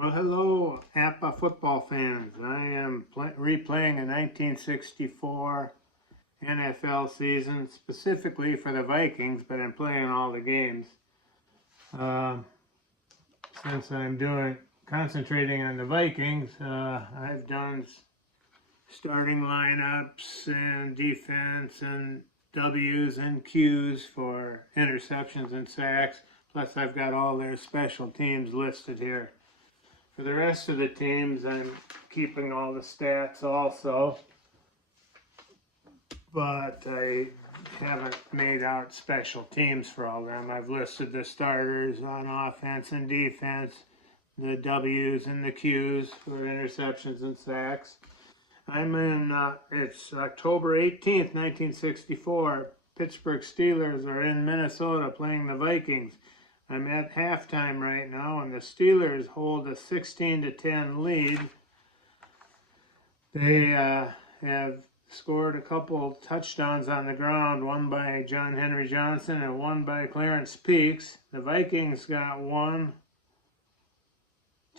Well, hello, APBA football fans. I am replaying a 1964 NFL season, specifically for the Vikings, but I'm playing all the games. Since I'm concentrating on the Vikings, I've done starting lineups and defense and W's and Q's for interceptions and sacks. Plus, I've got all their special teams listed here. For the rest of the teams, I'm keeping all the stats also, but I haven't made out special teams for all of them. I've listed the starters on offense and defense, the W's and the Q's for interceptions and sacks. It's October 18th, 1964. Pittsburgh Steelers are in Minnesota playing the Vikings. I'm at halftime right now, and the Steelers hold a 16-10 lead. They have scored a couple touchdowns on the ground, one by John Henry Johnson and one by Clarence Peaks. The Vikings got one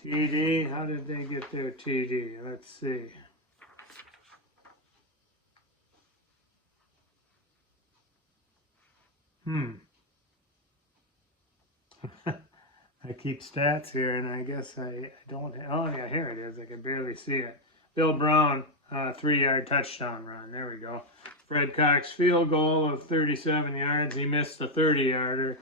TD. How did they get their TD? Let's see. I keep stats here, and I guess I don't. Oh, yeah, here it is. I can barely see it. Bill Brown, 3-yard touchdown run. There we go. Fred Cox field goal of 37 yards. He missed the 30-yarder,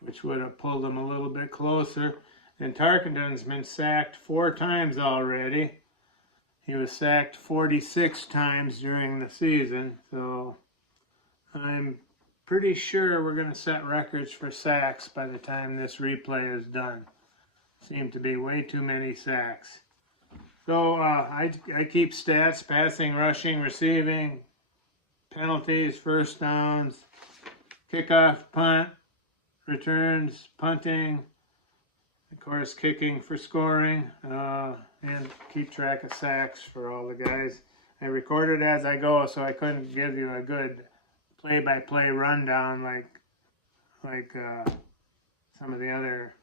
which would have pulled him a little bit closer. And Tarkenton's been sacked 4 times already. He was sacked 46 times during the season, so I'm pretty sure we're going to set records for sacks by the time this replay is done. Seem to be way too many sacks. So I keep stats: passing, rushing, receiving, penalties, first downs, kickoff, punt, returns, punting, of course kicking for scoring, and keep track of sacks for all the guys. I record it as I go, so I couldn't give you a good play-by-play rundown like some of the other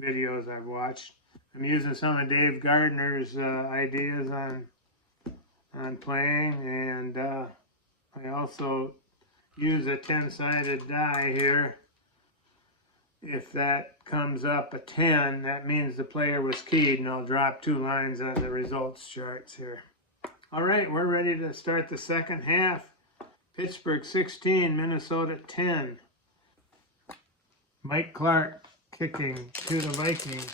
videos I've watched. I'm using some of Dave Gardner's ideas on playing, and I also use a 10-sided die here. If that comes up a 10, that means the player was keyed, and I'll drop 2 lines on the results charts here. All right, we're ready to start the second half. Pittsburgh 16, Minnesota 10. Mike Clark kicking to the Vikings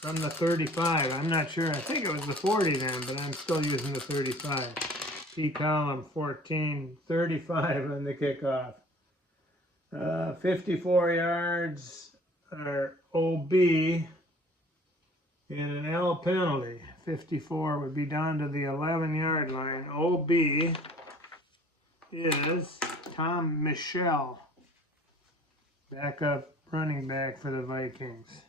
from the 35. I'm not sure. I think it was the 40 then, but I'm still using the 35. P. Collum 14, 35 on the kickoff. 54 yards are OB and an L penalty. 54 would be down to the 11-yard line. OB is Tom Michel, backup running back for the Vikings.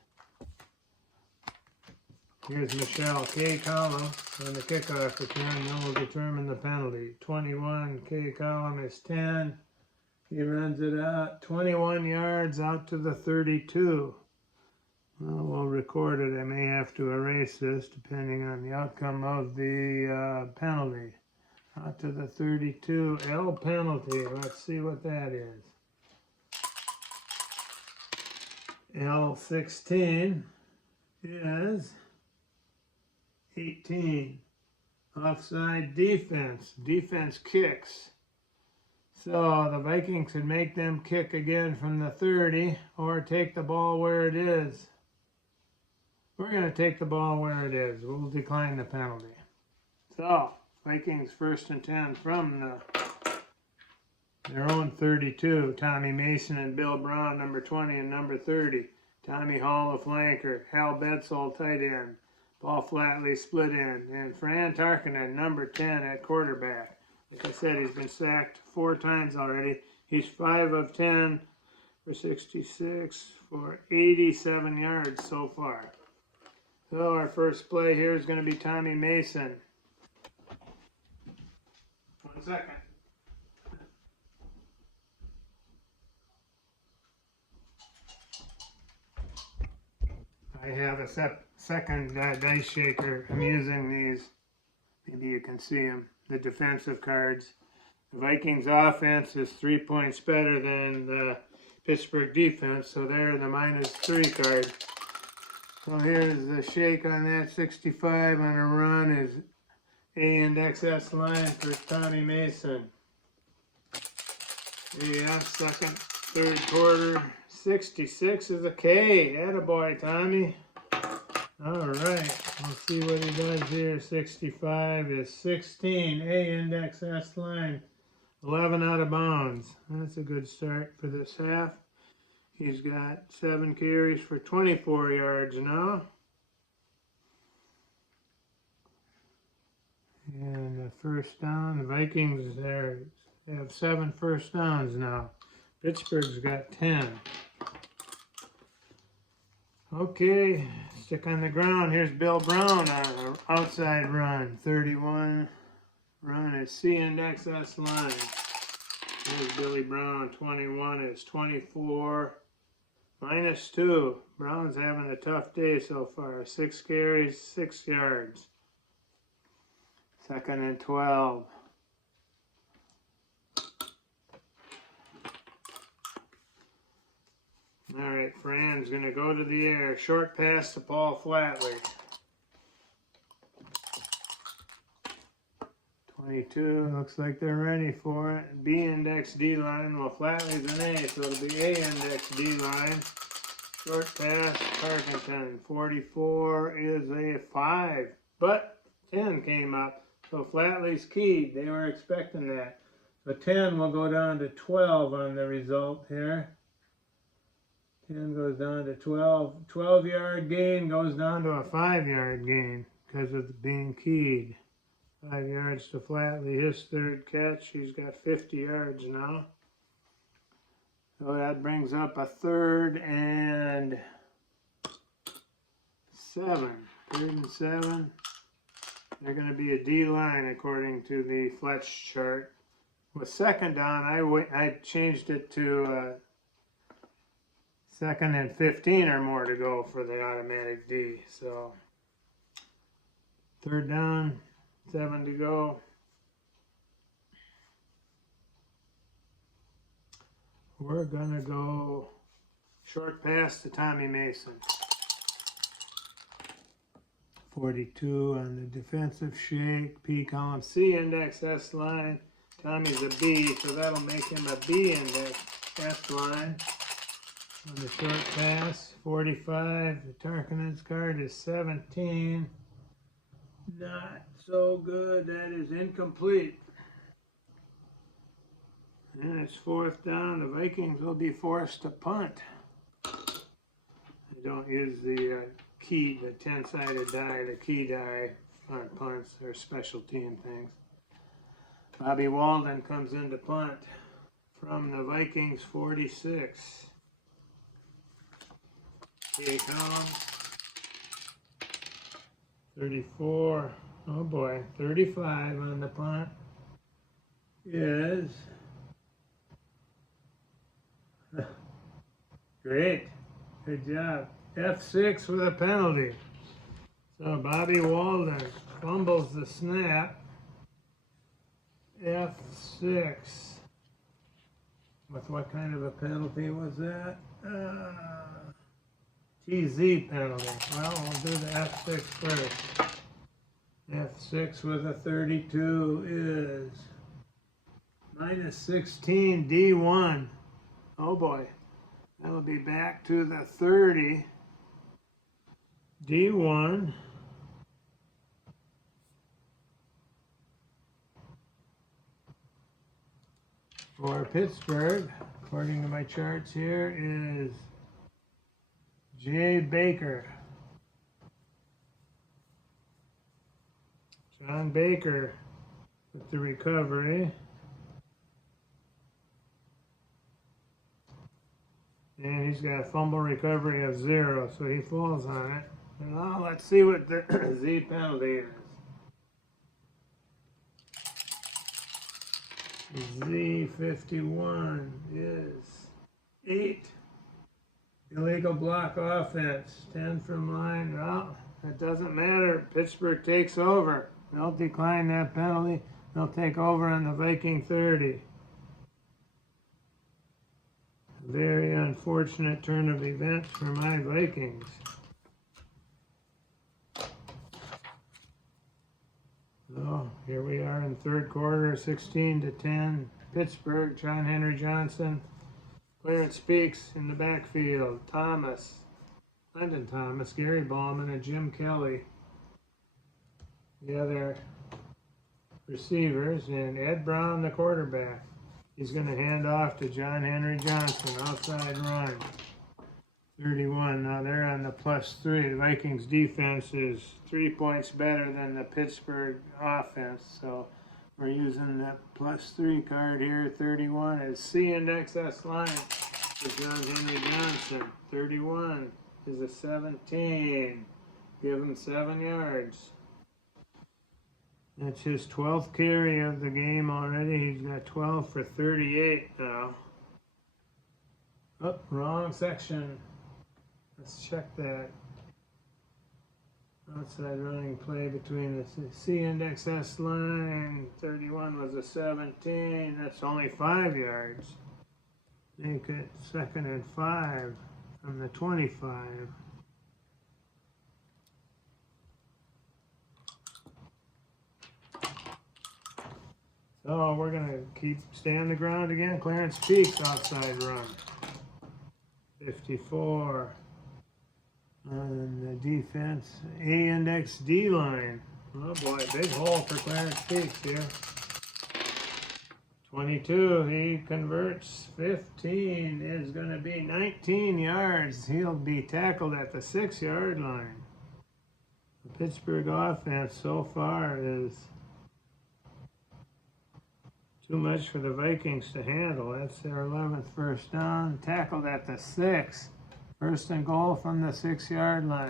Here's Michel. K. Collum on the kickoff return. That will determine the penalty. 21. K. Collum is 10. He runs it out 21 yards out to the 32. Well, we'll record it. I may have to erase this depending on the outcome of the penalty. Out to the 32, L penalty. Let's see what that is. L16 is 18. Offside defense. Defense kicks. So the Vikings could make them kick again from the 30 or take the ball where it is. We're going to take the ball where it is. We'll decline the penalty. So Vikings 1st and 10 from their own 32. Tommy Mason and Bill Brown, number 20 and number 30. Tommy Hall, a flanker. Hal Betzel, tight end. Paul Flatley, split end. And Fran Tarkenton, number 10 at quarterback. Like I said, he's been sacked 4 times already. He's 5 of 10 for 66 for 87 yards so far. So our first play here is going to be Tommy Mason. 1 second. I have a second dice shaker. I'm using these. Maybe you can see them. The defensive cards. The Vikings offense is 3 points better than the Pittsburgh defense, so they're the -3 card. So here's the shake on that. 65 on a run is A and XS line for Tommy Mason. Yeah, second, third quarter. 66 is a K. Attaboy, Tommy. All right, we'll see what he does here. 65 is 16. A index S line. 11 out of bounds. That's a good start for this half. He's got 7 carries for 24 yards now. And the first down, the Vikings they have 7 first downs now. Pittsburgh's got 10. Okay, stick on the ground. Here's Bill Brown on an outside run. 31 run is C and XS line. There's Billy Brown. 21 is 24. -2. Brown's having a tough day so far. 6 carries, 6 yards. Second and 12. All right, Fran's going to go to the air. Short pass to Paul Flatley. 22. Looks like they're ready for it. B index D line. Well, Flatley's an A, so it'll be A index D line. Short pass, Tarkenton. 44 is a 5, but 10 came up. So Flatley's keyed. They were expecting that. So 10 will go down to 12 on the result here. 10 goes down to 12. 12-yard gain goes down to a 5-yard gain because of being keyed. 5 yards to Flatley. His third catch. He's got 50 yards now. So that brings up a 3rd and 7. 3rd and 7. They're going to be a D line according to the Fletch chart. With 2nd down, I changed it to 2nd and 15 or more to go for the automatic D. So 3rd down, 7 to go. We're going to go short pass to Tommy Mason. 42 on the defensive shake. P column C index S line. Tommy's a B, so that'll make him a B index S line. On the short pass, 45. The Tarkenton's card is 17. Not so good. That is incomplete. And it's 4th down. The Vikings will be forced to punt. They don't use the key, the 10-sided die, the key die on punts or special team things. Bobby Walden comes in to punt from the Vikings 46. Here he comes. 34. Oh boy, 35 on the punt is great. Good job. F6 with a penalty. So Bobby Walden fumbles the snap. F6. With what kind of a penalty was that? TZ penalty. Well, we'll do the F6 first. F6 with a 32 is -16 D1. Oh boy. That'll be back to the 30. D1. For Pittsburgh, according to my charts here, is Jay Baker. John Baker with the recovery. And he's got a fumble recovery of 0, so he falls on it. And now let's see what the Z penalty is. Z51 is 8 Illegal block offense, 10 from line. Well, it doesn't matter. Pittsburgh takes over. They'll decline that penalty. They'll take over on the Viking 30. Very unfortunate turn of events for my Vikings. So here we are in third quarter, 16-10. Pittsburgh, John Henry Johnson, Clarence Speaks in the backfield. Thomas, Lyndon Thomas, Gary Ballman, and Jim Kelly. The other receivers, and Ed Brown, the quarterback. He's going to hand off to John Henry Johnson, outside run. 31. Now they're on the +3. The Vikings defense is 3 points better than the Pittsburgh offense, so we're using that +3 card here. 31 is C and XS line for John Henry Johnson. 31 is a 17. Give him 7 yards. That's his 12th carry of the game already. He's got 12 for 38 now. Oh, wrong section. Let's check that. Outside running play between the C and XS line. 31 was a 17. That's only 5 yards. Make it 2nd and 5 from the 25. So we're going to stay on the ground again. Clarence Speaks, outside run. 54. On the defense, A and X D line. Oh boy, big hole for Clarence Speaks here. 22, he converts. 15 is going to be 19 yards. He'll be tackled at the 6-yard line. The Pittsburgh offense so far is too much for the Vikings to handle. That's their 11th first down. Tackled at the 6. 1st and goal from the 6-yard line.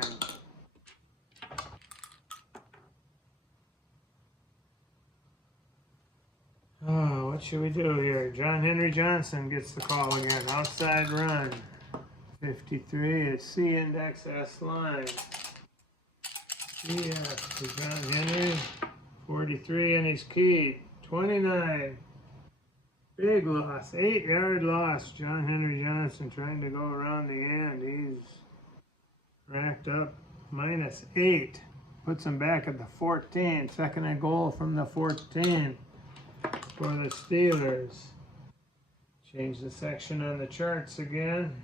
Oh, what should we do here? John Henry Johnson gets the call again. Outside run. 53 is C and XS line. CF to John Henry. 43 and he's keyed. 29. Big loss, 8-yard loss. John Henry Johnson trying to go around the end. He's racked up -8. Puts him back at the 14. 2nd and goal from the 14 for the Steelers. Change the section on the charts again.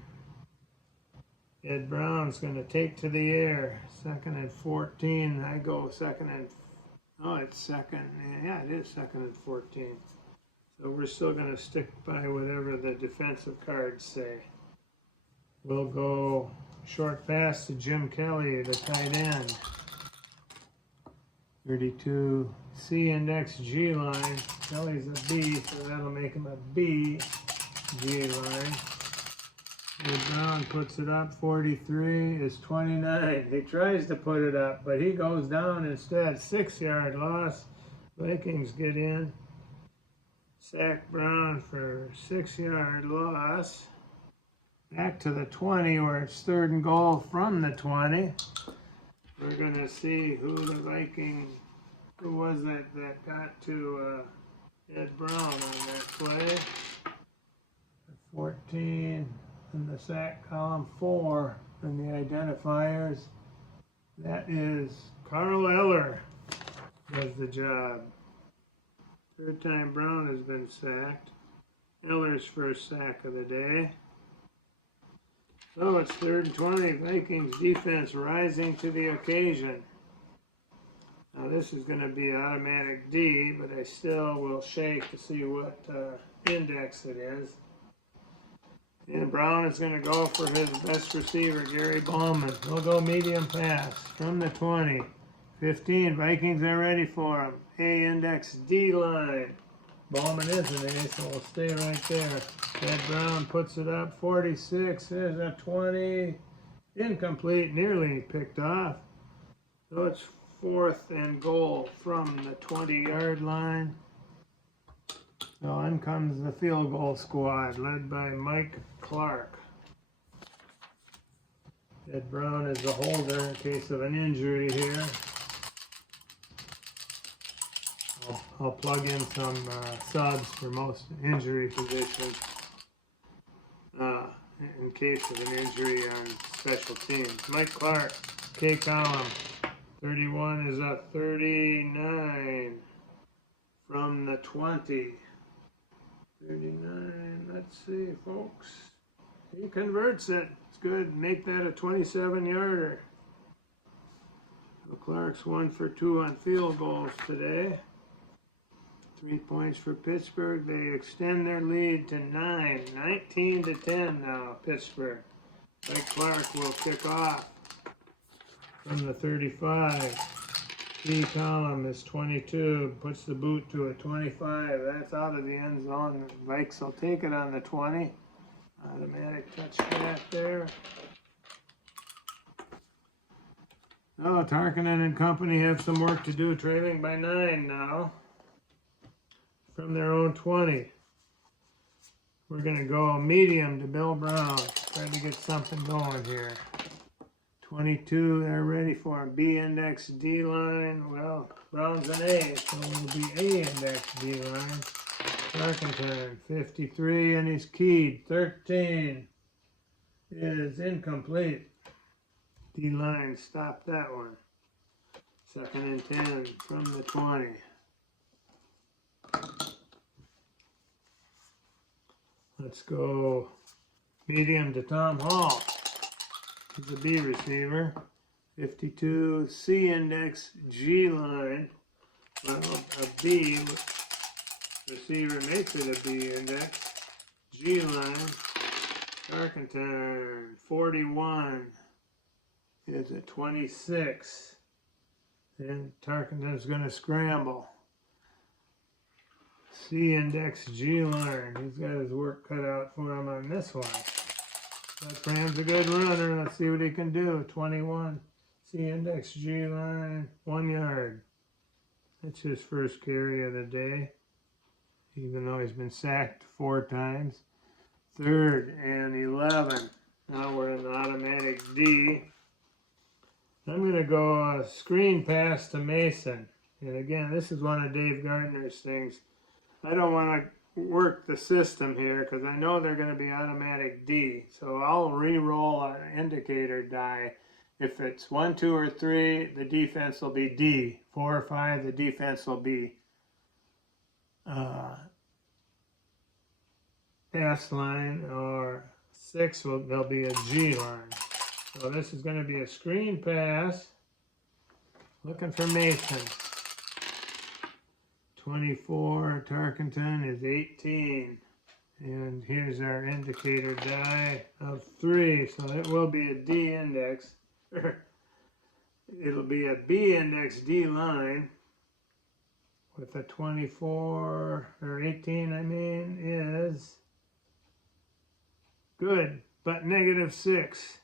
Ed Brown's going to take to the air. 2nd and 14. I go 2nd and... Oh, it's 2nd. Yeah, it is 2nd and 14. So we're still going to stick by whatever the defensive cards say. We'll go short pass to Jim Kelly, the tight end. 32, C and X G line. Kelly's a B, so that'll make him a B G line. And Brown puts it up. 43 is 29. He tries to put it up, but he goes down instead. 6-yard loss. Vikings get in. Sack Brown for 6-yard loss. Back to the 20 where it's 3rd and goal from the 20. We're going to see who was it that got to Ed Brown on that play. 14 in the sack column, 4 in the identifiers. That is Carl Eller does the job. 3rd time Brown has been sacked. Eller's first sack of the day. So it's 3rd and 20. Vikings defense rising to the occasion. Now this is going to be automatic D, but I still will shake to see what index it is. And Brown is going to go for his best receiver, Gary Ballman. He'll go medium pass from the 20. 15, Vikings are ready for him. A index D line. Ballman is an A, so we'll stay right there. Ed Brown puts it up. 46 is a 20. Incomplete, nearly picked off. So it's 4th and goal from the 20-yard line. So in comes the field goal squad, led by Mike Clark. Ed Brown is the holder in case of an injury here. I'll plug in some subs for most injury positions in case of an injury on special teams. Mike Clark, K column, 31 is a 39 from the 20. 39, let's see, folks. He converts it. It's good. Make that a 27-yarder. So Clark's 1 for 2 on field goals today. 3 points for Pittsburgh. They extend their lead to 9. 19-10 now, Pittsburgh. Mike Clark will kick off from the 35. D column is 22. Puts the boot to a 25. That's out of the end zone. The Vikes will take it on the 20. Automatic touchback there. Oh, Tarkinen and company have some work to do, trailing by 9 now. From their own 20. We're going to go medium to Bill Brown. Try to get something going here. 22, they're ready for a B index D line. Well, Brown's an A, so it'll be A index D line. Tarkenton, 53, and he's keyed. 13 is incomplete. D line, stop that one. 2nd and 10 from the 20. Let's go medium to Tom Hall. He's a B receiver. 52, C index G line. Well, a B receiver makes it a B index. G line. Tarkenton, 41 is a 26. And Tarkenton's going to scramble. C index G line. He's got his work cut out for him on this one. That Graham's a good runner. Let's see what he can do. 21. C index G line. 1 yard. That's his first carry of the day. Even though he's been sacked 4 times. 3rd and 11. Now we're in the automatic D. I'm going to go a screen pass to Mason. And again, this is one of Dave Gardner's things. I don't want to work the system here because I know they're going to be automatic D. So I'll re-roll an indicator die. If it's 1, 2, or 3, the defense will be D. 4 or 5, the defense will be S line, or 6, there'll be a G line. So this is going to be a screen pass. Looking for Mason. 24, Tarkenton is 18. And here's our indicator die of 3. So it will be a D index. It'll be a B index D line with a 24, or 18 I mean, is good, but -6.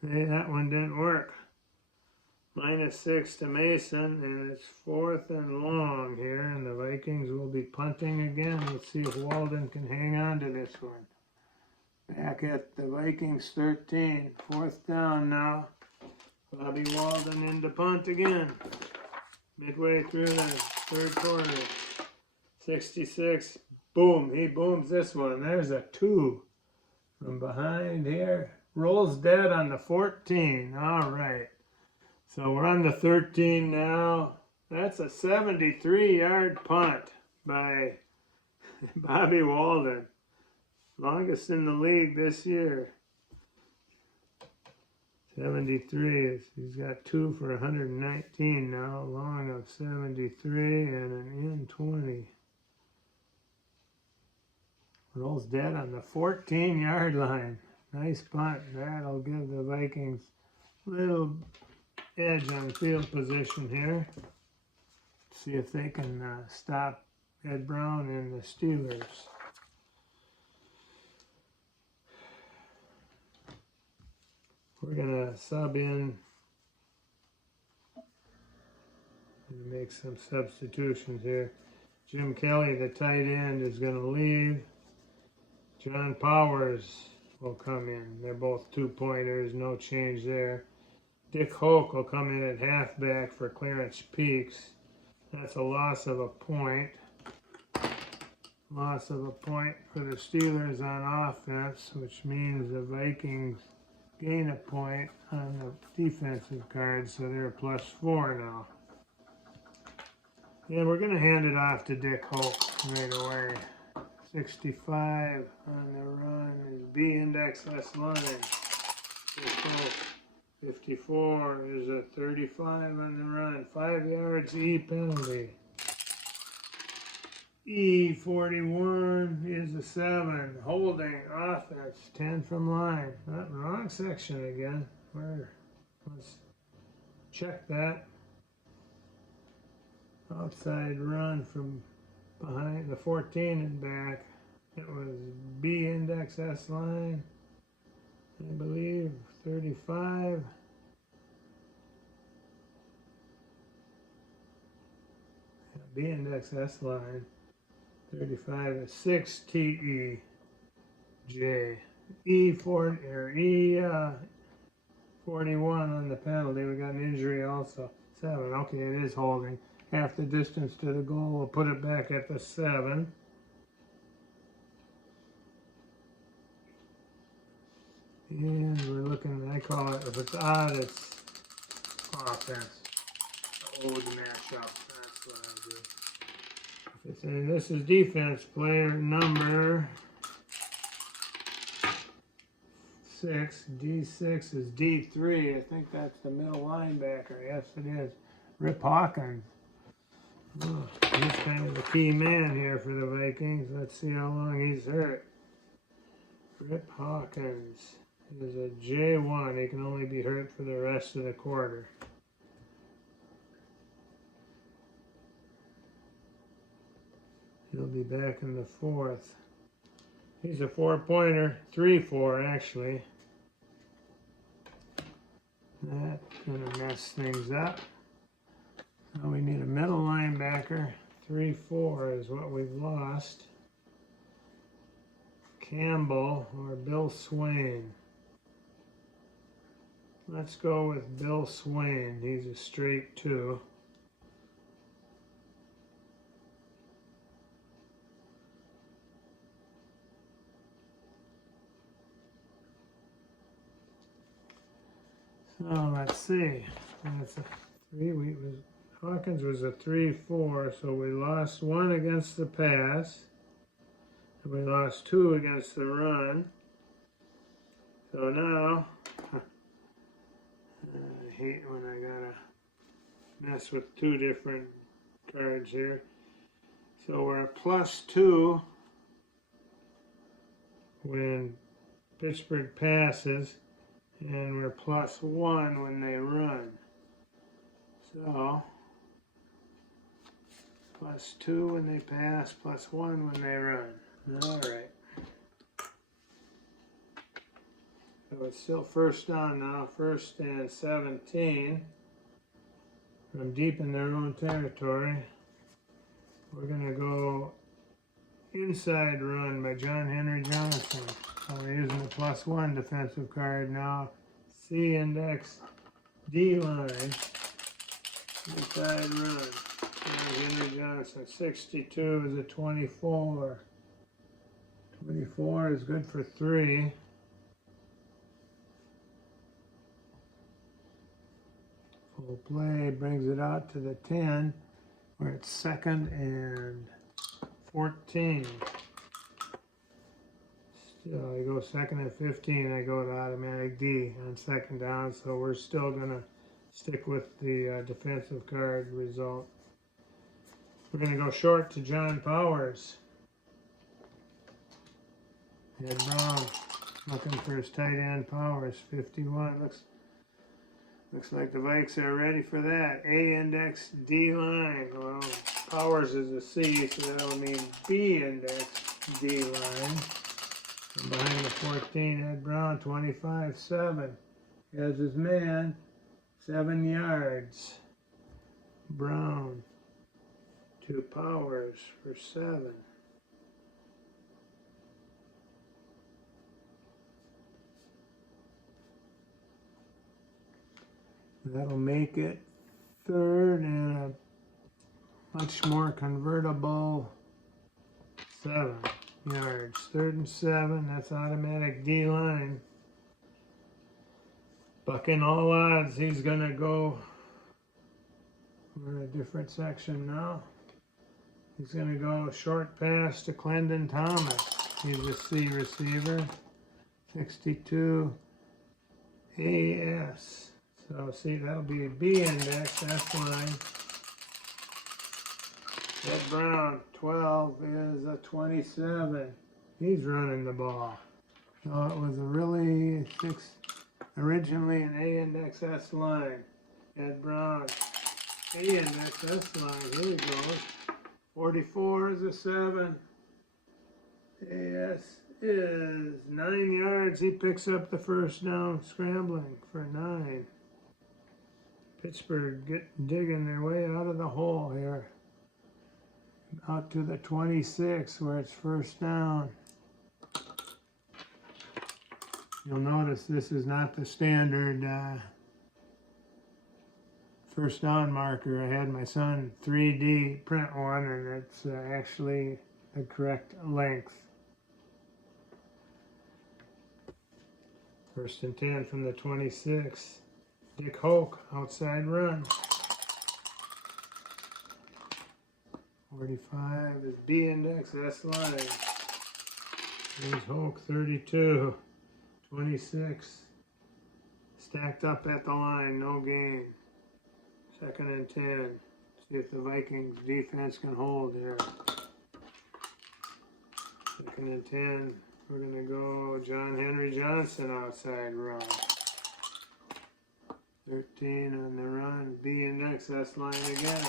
Hey, that one didn't work. -6 to Mason, and it's 4th and long here, and the Vikings will be punting again. Let's see if Walden can hang on to this one. Back at the Vikings 13, 4th down now. Bobby Walden in to punt again. Midway through the 3rd quarter. 66, boom, he booms this one. There's a 2 from behind here. Rolls dead on the 14, all right. So we're on the 13 now. That's a 73-yard punt by Bobby Walden. Longest in the league this year. 73. He's got 2 for 119 now. Long of 73 and an in 20. Rolls dead on the 14-yard line. Nice punt. That'll give the Vikings a little edge on field position here. See if they can stop Ed Brown and the Steelers. We're going to sub in and make some substitutions here. Jim Kelly, the tight end, is going to leave. John Powers will come in. They're both 2-pointers, no change there. Dick Hoke will come in at halfback for Clarence Peaks. That's a loss of a point. Loss of a point for the Steelers on offense, which means the Vikings gain a point on the defensive card, so they're +4 now. And we're going to hand it off to Dick Hoke right away. 65 on the run is B index S line. Dick Hoke. 54 is a 35 on the run. 5 yards E penalty. E41 is a 7. Holding offense 10 from line. Oh, wrong section again. Let's check that. Outside run from behind the 14 and back. It was B index S line, I believe, 35. B index S line, 35 is 6 TE J. E40 or E41 on the penalty. We got an injury also. 7. Okay, it is holding. Half the distance to the goal. We'll put it back at the 7. And we're looking, I call it, if it's odd, it's offense. Old matchup. That's what I do. If it's, and this is defense, player number 6. D6 is D3. I think that's the middle linebacker. Yes, it is. Rip Hawkins. Oh, he's kind of the key man here for the Vikings. Let's see how long he's hurt. Rip Hawkins is a J1. He can only be hurt for the rest of the quarter. He'll be back in the 4th. He's a 4-pointer, 3-4 actually. That's gonna mess things up. Now we need a middle linebacker. 3-4 is what we've lost. Campbell or Bill Swain. Let's go with Bill Swain. He's a straight 2. So let's see. That's a 3. Hawkins was a 3-4, so we lost 1 against the pass. And we lost 2 against the run. So now, I hate when I gotta mess with 2 different cards here. So we're at +2 when Pittsburgh passes, and we're +1 when they run. So, +2 when they pass, +1 when they run. All right. So it's still first down now, 1st and 17. From deep in their own territory. We're gonna go inside run by John Henry Johnson. So we're using the +1 defensive card now. C index D line. Inside run. Henry Johnson. 62 is a 24. 24 is good for 3. Full play brings it out to the 10. We're at 2nd and 14. Still, I go 2nd and 15. I go to automatic D on 2nd down. So we're still gonna stick with the defensive card result. We're gonna go short to John Powers. Ed Brown looking for his tight end. Powers, 51. Looks like the Vikes are ready for that. A index D line. Well, Powers is a C, so that'll mean B index D line. And behind the 14, Ed Brown, 25-7. Has his man, 7 yards. Brown to Powers for 7. That'll make it third and a much more convertible 7 yards. 3rd and 7, that's automatic D line. Bucking all odds, he's gonna go, we're in a different section now. He's gonna go short pass to Clendon Thomas. He's a C receiver. 62 AS. So see, that'll be a B index, that's line. Ed Brown, 12 is a 27. He's running the ball. So it was a really originally an A index S line. Ed Brown, A index S line, here he goes. 44 is a 7. AS is 9 yards. He picks up the first down scrambling for 9. Pittsburgh digging their way out of the hole here. Out to the 26 where it's first down. You'll notice this is not the standard first down marker. I had my son 3D print one, and it's actually the correct length. 1st and 10 from the 26. Dick Hoke, outside run. 45 is B index, S line. There's Hoke, 32. 26. Stacked up at the line, no gain. 2nd and 10. See if the Vikings defense can hold here. 2nd and 10. We're going to go John Henry Johnson outside run. 13 on the run. B index, S line again.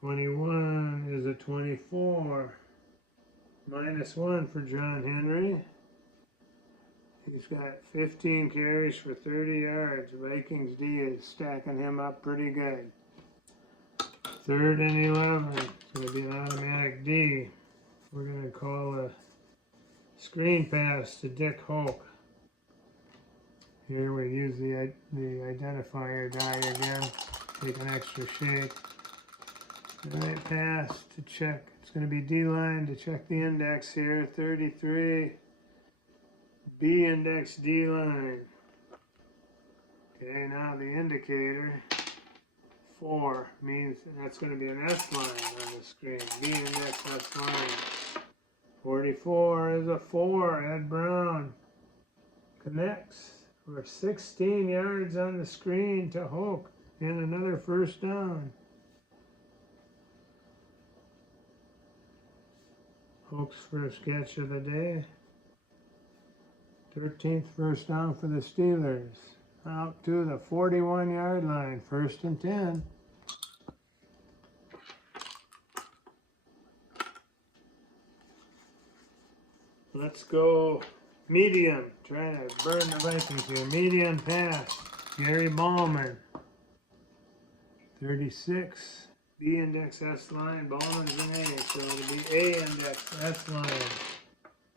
21 is a 24. -1 for John Henry. He's got 15 carries for 30 yards. Vikings D is stacking him up pretty good. 3rd and 11. It's going to be an automatic D. We're going to call a screen pass to Dick Hoke. Here we use the identifier die again. Take an extra shake. Right pass to check. It's going to be D-line to check the index here. 33. B index D-line. Okay, now the indicator. 4 means that's going to be an S line on the screen. B index S line. 44 is a 4. Ed Brown connects for 16 yards on the screen to Hoke and another first down. Hoke's first catch of the day. 13th first down for the Steelers. Out to the 41-yard line. 1st and 10. Let's go medium. Try to burn the Vikings here. Medium pass. Gary Ballman. 36. B index S line. Ballman's an A. So it'll be A index S line.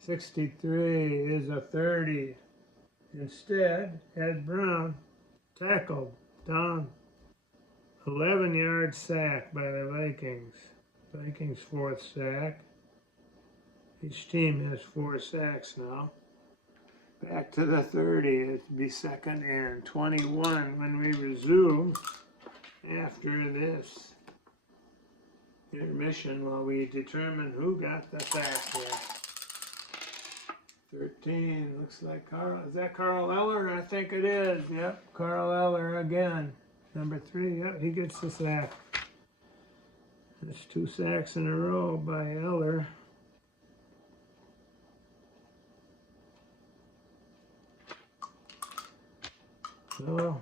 63 is a 30. Instead, Ed Brown tackled down. 11-yard sack by the Vikings. Vikings 4th sack. Each team has 4 sacks now. Back to the 30. It'll be 2nd and 21 when we resume after this intermission while we determine who got the sack here. 13, looks like Carl. Is that Carl Eller? I think it is. Yep, Carl Eller again. Number 3, yep, he gets the sack. That's 2 sacks in a row by Eller. So,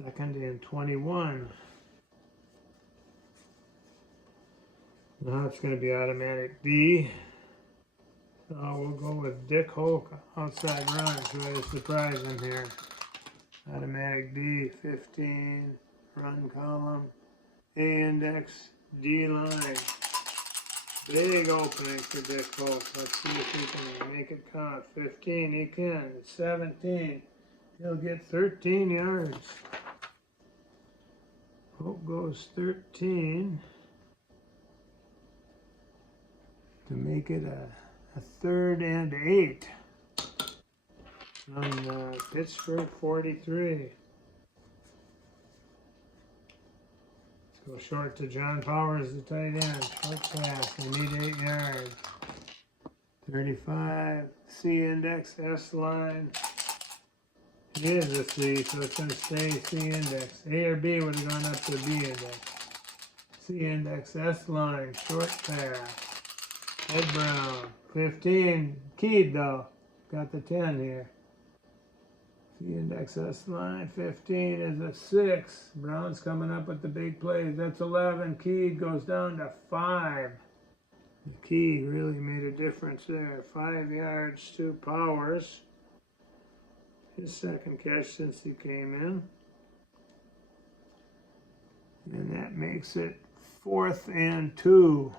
2nd and 21. Now it's going to be automatic D. So we'll go with Dick Hoke, outside run. Try to surprise him here. Automatic D, 15, run column, A index, D line. Big opening for Dick Hoke. Let's see if he can make it count. 15, he can. 17, He'll get 13 yards. Hope goes 13 to make it a 3rd and 8 on Pittsburgh 43. Go short to John Powers, the tight end. Short pass. They need 8 yards. 35. C index, S line. It is a C, so it's going to stay C index. A or B would have gone up to B index. C index, S line. Short pass. Ed Brown. 15. Keyed though. Got the 10 here. C index, S line. 15 is a 6. Brown's coming up with the big plays. That's 11. Keyed goes down to 5. The key really made a difference there. 5 yards to Powers. His second catch since he came in. And that makes it 4th and 2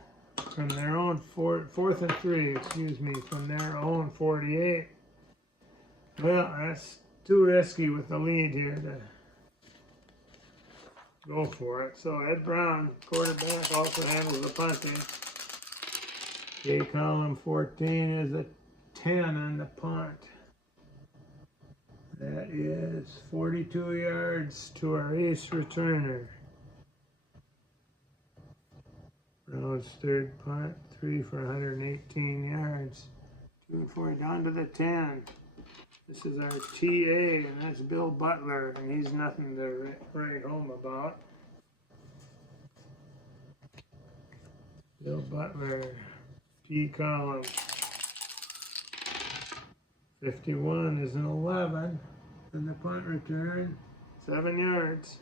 from their own 4th and 3, excuse me, from their own 48. Well, that's too risky with the lead here to go for it. So Ed Brown, quarterback, also handles the punting. J column 14 is a 10 on the punt. That is 42 yards to our ace returner. Brown's 3rd punt, 3 for 118 yards. 2 and 4 down to the 10. This is our TA, and that's Bill Butler, and he's nothing to write home about. Bill Butler, T column. 51 is an 11, and the punt return, 7 yards.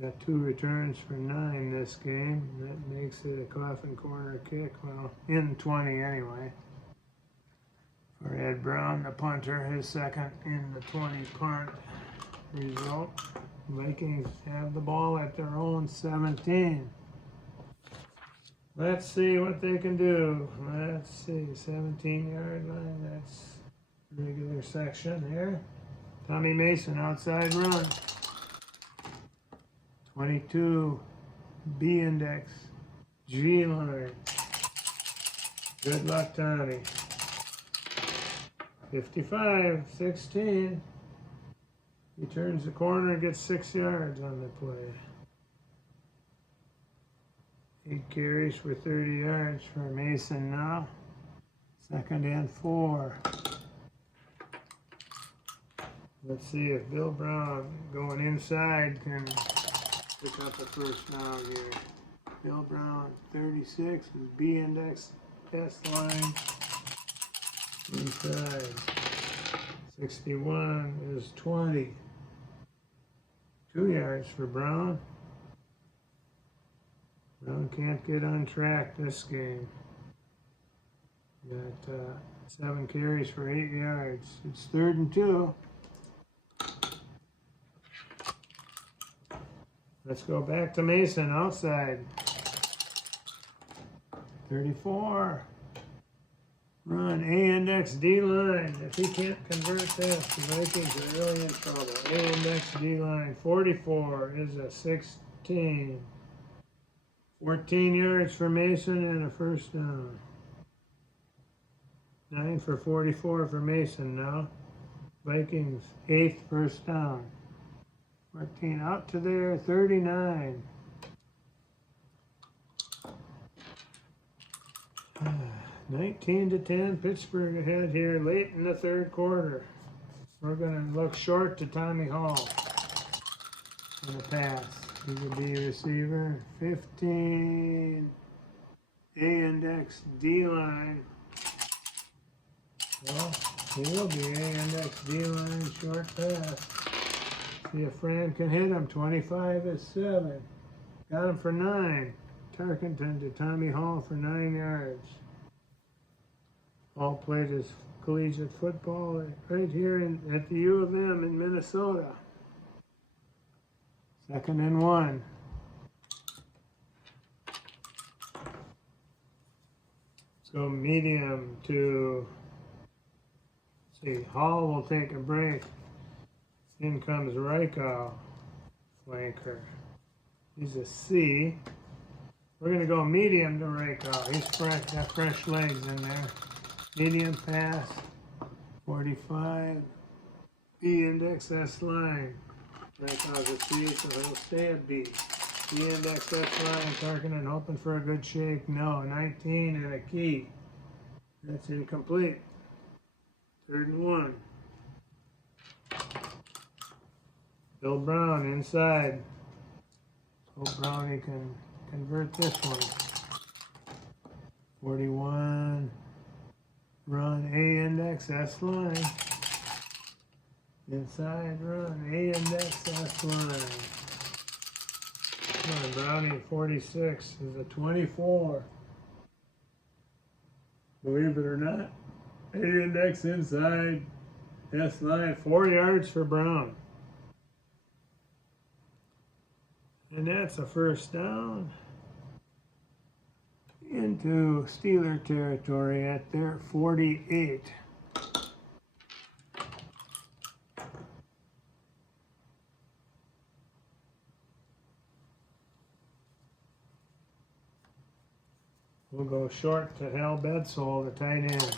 Got 2 returns for 9 this game. That makes it a coffin corner kick. Well, in 20 anyway. For Ed Brown, the punter, his second in the 20 punt result. Vikings have the ball at their own 17. Let's see what they can do. Let's see, 17-yard line. That's regular section here. Tommy Mason, outside run. 22, B index, G line. Good luck, Tommy. 55, 16. He turns the corner and gets 6 yards on the play. 8 carries for 30 yards for Mason now. 2nd and 4. Let's see if Bill Brown going inside can pick up a first down here. Bill Brown, 36 is B index, S line. Inside. 61 is 20. 2 yards for Brown. Brown can't get on track this game. Got 7 carries for 8 yards. It's 3rd and 2. Let's go back to Mason outside. 34. Run, A index, D line. If he can't convert this, the Vikings are really in trouble. A index, D line. 44 is a 16. 14 yards for Mason and a first down. 9 for 44 for Mason now. Vikings, 8th first down. 14 out to their 39. 19-10, Pittsburgh ahead here late in the 3rd quarter. We're going to look short to Tommy Hall on the pass. He will be receiver. 15, A index, D line. Well, he will be A index, D line, short pass. See if Fran can hit him. 25 is 7. Got him for 9. Tarkenton to Tommy Hall for 9 yards. Hall played his collegiate football right here at the U of M in Minnesota. 2nd and 1. Let's go medium to See, Hall will take a break. In comes Reichel, flanker. He's a C. We're going to go medium to Reichel. He's fresh, got fresh legs in there. Medium pass, 45. B index S line. Reichel's a C, so he'll stay a B. B index S line, Tarkinen hoping for a good shake. No, 19 and a key. That's incomplete. 3rd and 1. Bill Brown inside. Hope Brownie can convert this one. 41. Run A index S line. Inside run A index S line. Come on, Brownie 46 is a 24. Believe it or not. A index inside S line. 4 yards for Brown. And that's a first down into Steeler territory at their 48. We'll go short to Hal Bedsole, the tight end.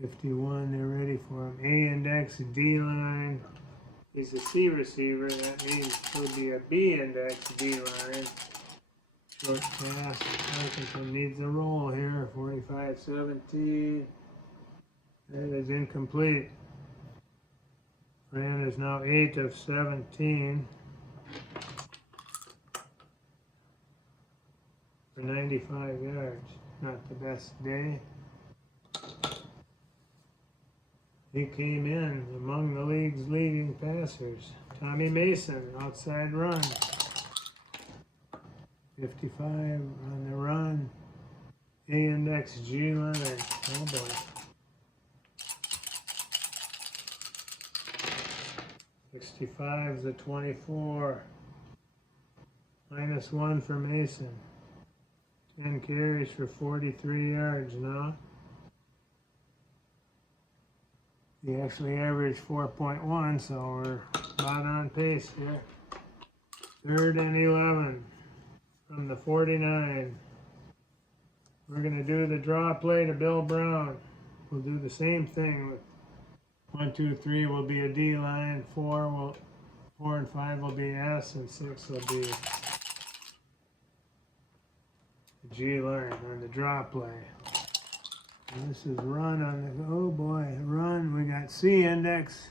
51, they're ready for him. A index, D line. He's a C receiver, that means he'll be a B index D line. Short pass, Parkinson needs a roll here, 45-17. That is incomplete. Fran is now 8 of 17. For 95 yards, not the best day. He came in among the league's leading passers. Tommy Mason, outside run. 55 on the run. A index G line. Oh boy. 65 is a 24. -1 for Mason. 10 carries for 43 yards now. He actually averaged 4.1, so we're about on pace here. 3rd and 11 from the 49. We're going to do the draw play to Bill Brown. We'll do the same thing with 1, 2, 3 will be a D line, 4 and 5 will be S, and 6 will be a G line on the draw play. And this is run on the, oh boy, run. We got C index.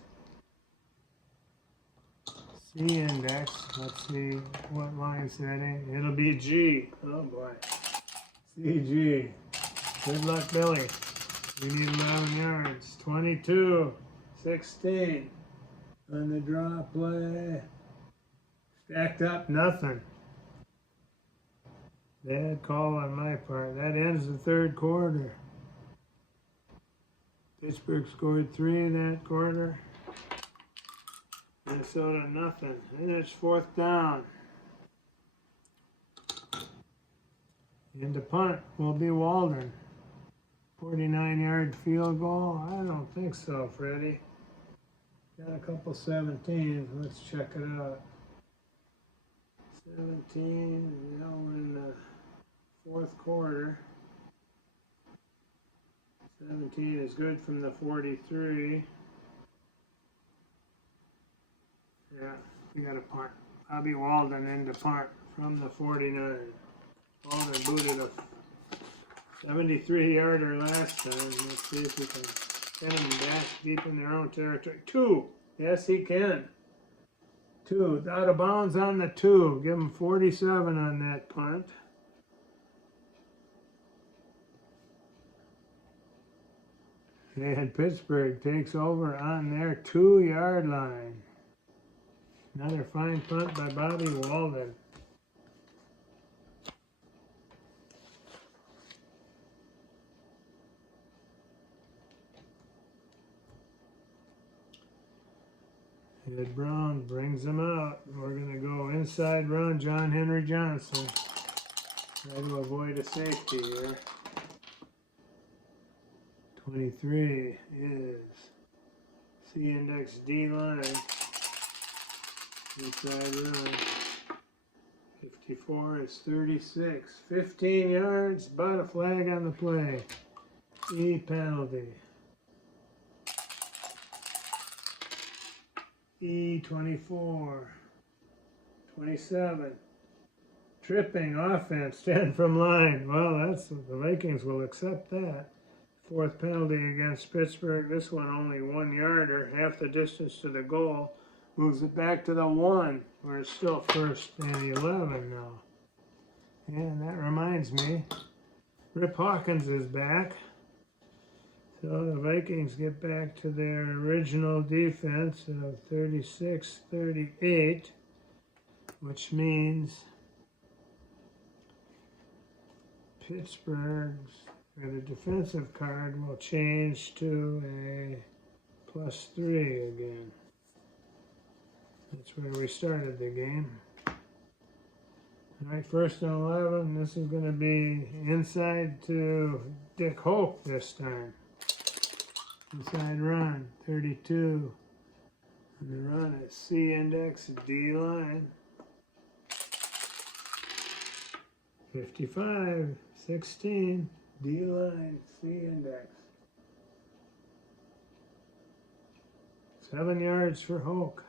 C index. Let's see what line setting. It'll be G. Oh boy. CG. Good luck, Billy. We need 11 yards. 22-16 on the draw play. Stacked up, nothing. Bad call on my part. That ends the 3rd quarter. Pittsburgh scored 3 that quarter. Minnesota nothing. And it's 4th down. And the punt will be Walden. 49-yard field goal? I don't think so, Freddie. Got a couple 17s. Let's check it out. 17, you know, in the 4th quarter. 17 is good from the 43. Yeah, we got a punt. Bobby Walden in the punt from the 49. Walden booted a 73-yarder last time. Let's see if we can get them back deep in their own territory. 2. Yes, he can. 2. Out of bounds on the 2. Give him 47 on that punt. And Pittsburgh takes over on their 2-yard line. Another fine punt by Bobby Walden. Ed Brown brings them out. We're going to go inside run, John Henry Johnson. Try to avoid a safety here. 23 is C index D line. Inside run. 54 is 36. 15 yards, but a flag on the play. E penalty. E 24. 27. Tripping offense, 10 from line. Well, that's the Vikings will accept that. Fourth penalty against Pittsburgh. This one only 1 yarder, half the distance to the goal. Moves it back to the 1. We're still first and 11 now. And that reminds me, Rip Hawkins is back. So the Vikings get back to their original defense of 36-38, which means Pittsburgh's, or the defensive card, will change to a +3 again. That's where we started the game. All right, first and 11. This is going to be inside to Dick Hope this time. Inside run, 32. And the run is C index D line. 55, 16, D line, C index. 7 yards for Hoke.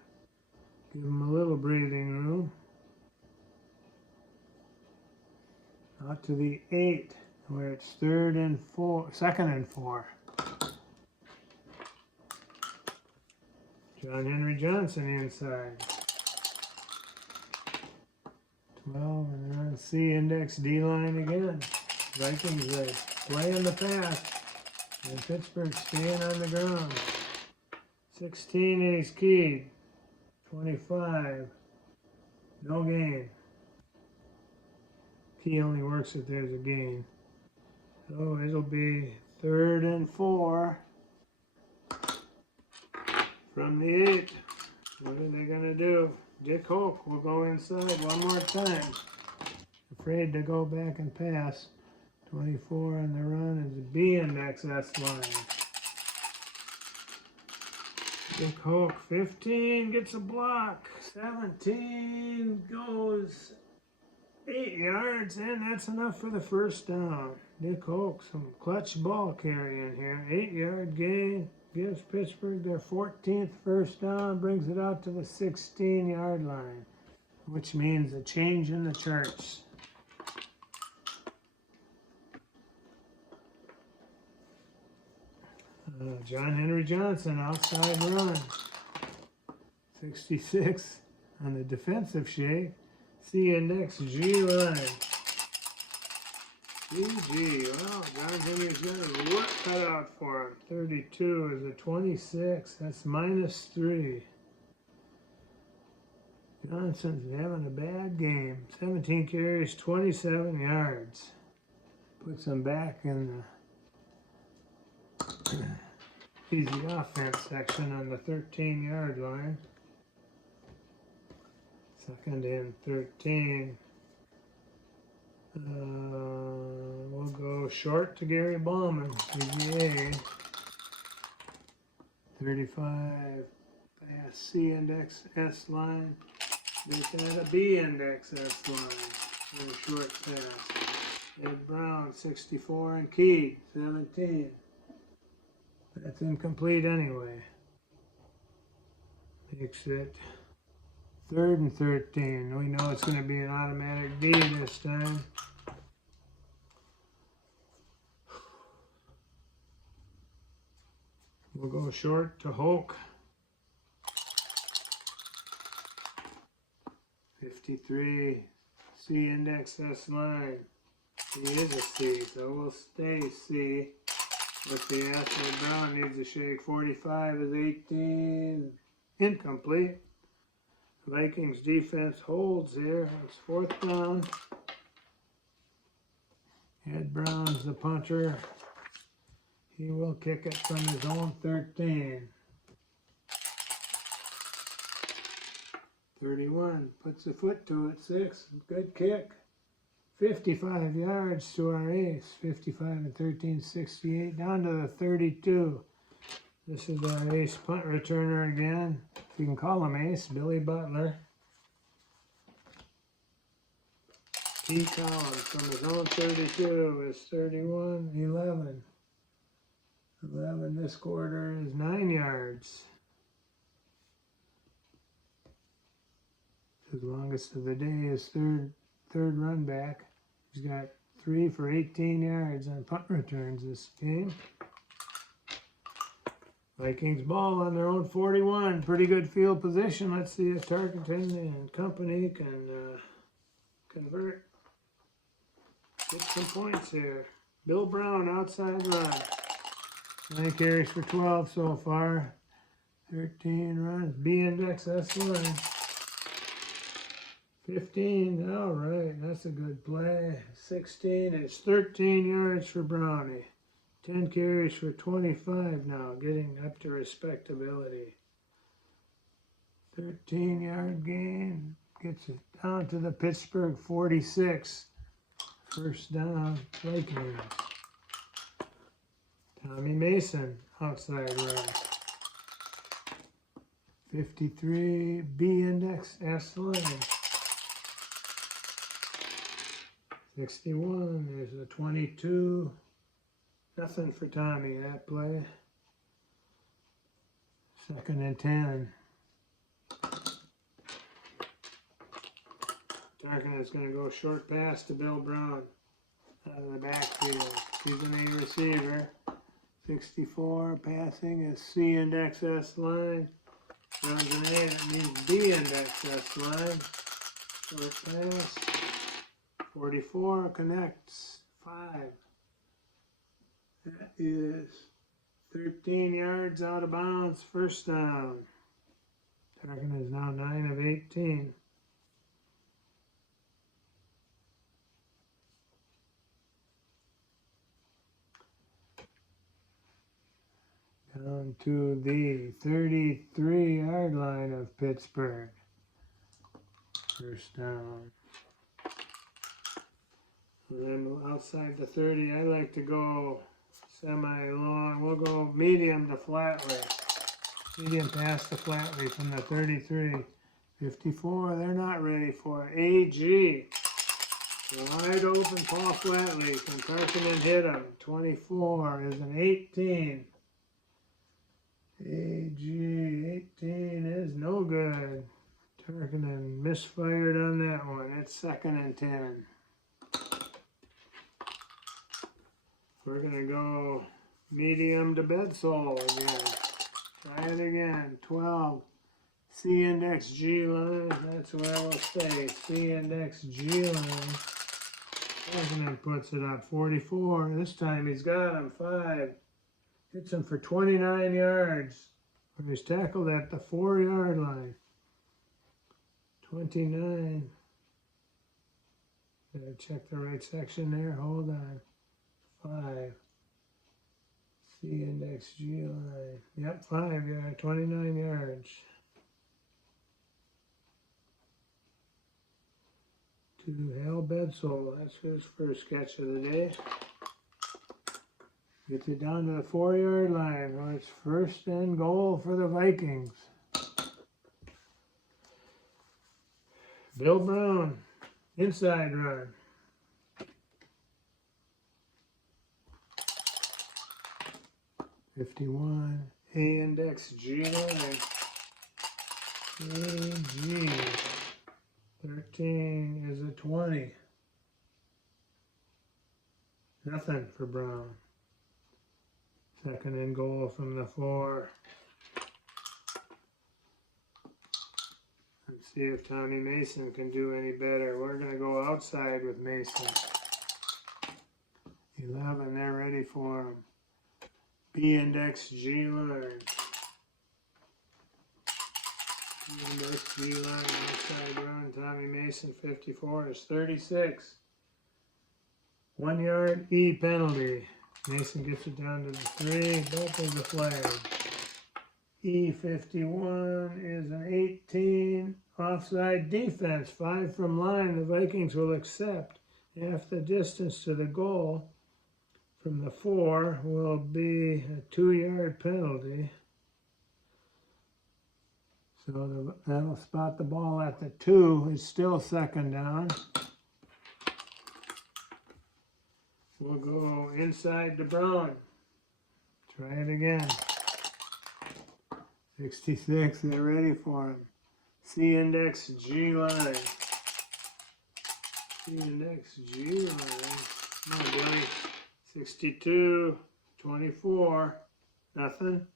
Give him a little breathing room. Out to the 8, where it's second and 4. John Henry Johnson inside. 12, and they're on C index D line again. Vikings are playing the pass, and Pittsburgh staying on the ground. 16 is keyed. 25, no gain. Key only works if there's a gain. So it'll be 3rd and 4 from the 8. What are they going to do? Dick Hoke will go inside one more time. Afraid to go back and pass. 24 on the run is a B index S line. Dick Hoke, 15, gets a block. 17 goes 8 yards, and that's enough for the first down. Dick Hoke, some clutch ball carrying here. 8-yard gain, gives Pittsburgh their 14th first down, brings it out to the 16-yard line, which means a change in the charts. John Henry Johnson, outside run. 66 on the defensive shake. C index G line. GG. Well, John Henry's got his work cut out for him. 32 is a 26. That's -3. Johnson's having a bad game. 17 carries, 27 yards. Puts him back in the easy offense section on the 13-yard line. 2nd and 13. We'll go short to Gary Ballman, CGA. 35, pass C index S line. Make that a B index S line. And a short pass. Ed Brown, 64, and Key, 17. That's incomplete anyway. Makes it 3rd and 13. We know it's going to be an automatic D this time. We'll go short to Hoke. 53, C index S line. He is a C, so we'll stay C. But the Ashley Brown needs a shake. 45 is 18. Incomplete. Vikings defense holds here. It's 4th down. Ed Brown's the punter. He will kick it from his own 13. 31 puts a foot to it. 6. Good kick. 55 yards to our ace. 55 and 13, 68. Down to the 32. This is our ace punt returner again. If you can call him ace, Billy Butler. T. Collins from his own 32 is 31, 11. 11 this quarter is 9 yards. His longest of the day is third run back. He's got 3 for 18 yards on punt returns this game. Vikings ball on their own 41. Pretty good field position. Let's see if Tarkenton and company can convert. Get some points here. Bill Brown outside run. 9 carries for 12 so far. 13 runs. B index, that's the line. 15, all right, that's a good play. 16, it's 13 yards for Brownie. 10 carries for 25 now, getting up to respectability. 13-yard gain, gets it down to the Pittsburgh 46. First down, Vikings. Tommy Mason, outside run. 53, B index, S line. 61, there's a 22. Nothing for Tommy, that play. 2nd and 10. Tarkin is going to go short pass to Bill Brown out of the backfield. He's an A receiver. 64, passing is C and XS line. Runs an A, it means B and XS line. Short pass. 44 connects 5. That is 13 yards out of bounds, first down. Tarkin is now 9 of 18. Down to the 33-yard line of Pittsburgh. First down. And then outside the 30, I like to go semi-long. We'll go medium to Flatley. Medium pass to Flatley from the 33. 54, they're not ready for it. AG. Wide open Paul Flatley. Can Tarkinen hit him? 24 is an 18. AG 18 is no good. Tarkinen misfired on that one. It's 2nd and 10. We're going to go medium to Bedsole again. Try it again. 12. C index G line. That's where we'll stay. C index G line. Tarkinen puts it up. 44. This time he's got him. 5. Hits him for 29 yards. He's tackled at the 4-yard line. 29. Gotta check the right section there. Hold on. 5. C index G line. Yep, 5 yards, 29 yards. To Hal Bedsole. That's his first catch of the day. Gets it down to the 4-yard line. Well, it's 1st and goal for the Vikings. Bill Brown, inside run. .51, A index G line. AG. 13 is a 20. Nothing for Brown. 2nd and goal from the 4. Let's see if Tommy Mason can do any better. We're going to go outside with Mason. 11, they're ready for him. B index G line. B index G line, outside run. Tommy Mason, 54 is 36. 1 yard E penalty. Mason gets it down to the 3. Both of the flag. E51 is an 18. Offside defense. 5 from line. The Vikings will accept. Half the distance to the goal from the 4 will be a 2-yard penalty. So that'll spot the ball at the 2. It's still second down. We'll go inside to Brown. Try it again. 66, they're ready for him. C index G line. C index G line. Come on, Billy. 62, 24, nothing.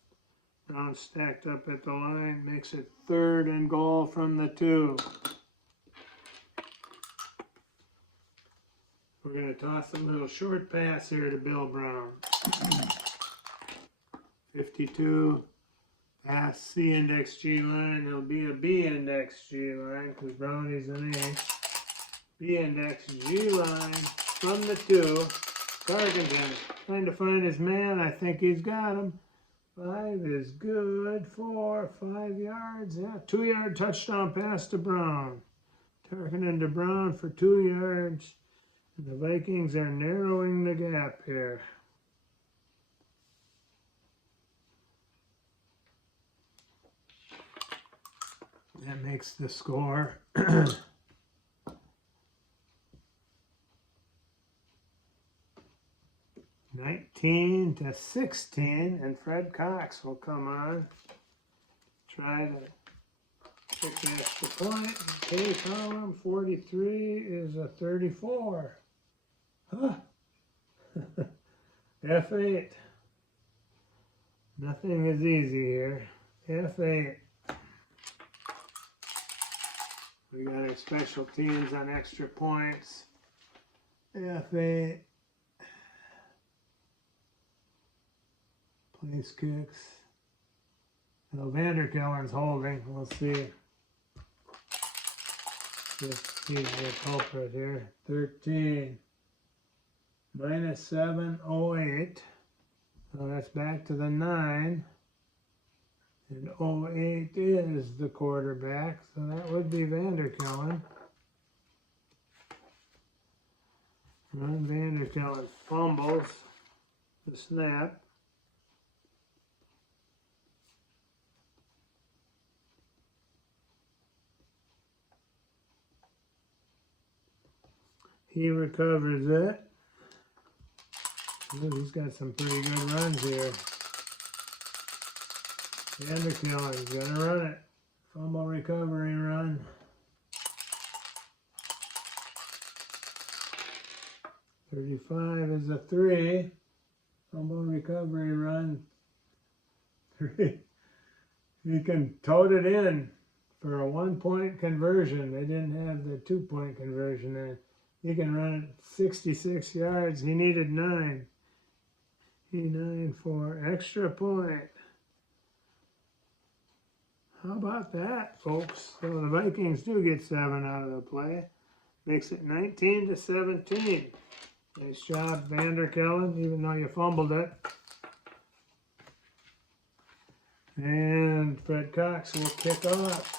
Brown stacked up at the line, makes it 3rd and goal from the 2. We're going to toss a little short pass here to Bill Brown. 52, pass C index G line. It'll be a B index G line because Brownie's an A. B index G line from the 2. Carrington trying to find his man. I think he's got him. 5 is good for 5 yards. Yeah, 2-yard touchdown pass to Brown. Targeting to Brown for 2 yards. And the Vikings are narrowing the gap here. That makes the score 19-16, and Fred Cox will come on. Try to pick the extra point. K column 43 is a 34. Huh. F8. Nothing is easy here. F8. We got our special teams on extra points. F8. Place kicks. Well, Vanderkellen's holding. We'll see. Just he's the culprit here. 13. -708. So that's back to the 9. And 08 is the quarterback. So that would be Vanderkellen. Ron Vanderkellen fumbles the snap. He recovers it. Ooh, he's got some pretty good runs here. Vanderkellen's gonna run it. Fumble recovery run. .35 is a 3. Fumble recovery run. 3. You can tote it in for a 1-point conversion. They didn't have the 2-point conversion in. He can run it 66 yards. He needed 9. E9 for extra point. How about that, folks? So the Vikings do get 7 out of the play. Makes it 19-17. Nice job, Vanderkellen, even though you fumbled it. And Fred Cox will kick off.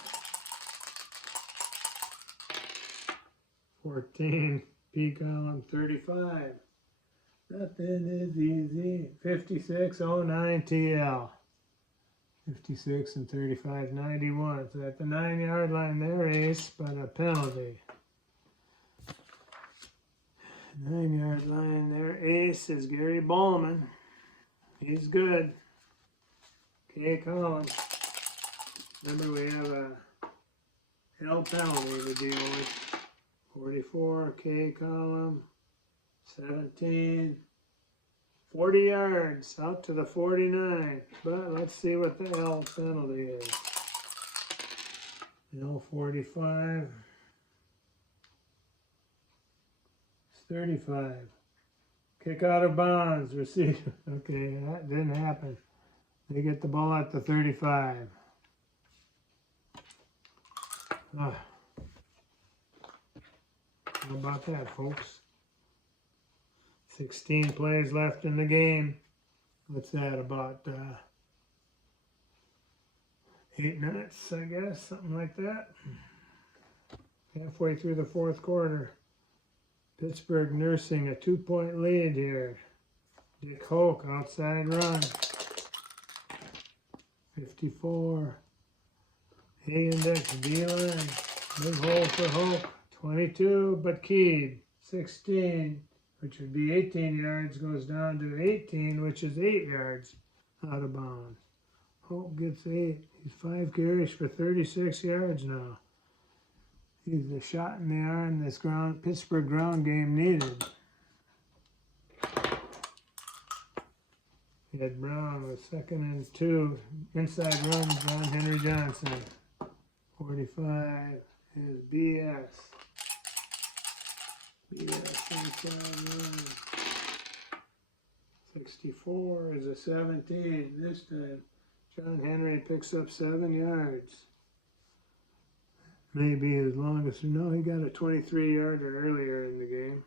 14, P column 35. Nothing is easy. 5609 TL. 56 and 35, 91. So at the 9-yard line, they're ace, but a penalty. 9-yard line, their ace is Gary Ballman. He's good. K column. Remember, we have a L penalty to deal with. 44, K column, 17, 40 yards, out to the 49. But let's see what the L penalty is. L 45, it's 35. Kick out of bounds, receive. Okay, that didn't happen. They get the ball at the 35. How about that, folks? 16 plays left in the game. What's that, about 8 minutes, I guess, something like that. Halfway through the 4th quarter. Pittsburgh nursing a 2-point lead here. Dick Hoke, outside run. 54. A-index D-line. Big hole for Hoke. 22, but keyed. 16, which would be 18 yards, goes down to 18, which is 8 yards out of bounds. Hope gets 8. He's 5 carries for 36 yards now. He's the shot in the arm this Pittsburgh ground game needed. Ed Brown with 2nd and 2. Inside run, John Henry Johnson. 45 is BS. Inside run. 64 is a 17. This time, John Henry picks up 7 yards. Maybe as long as, no, he got a 23-yarder earlier in the game.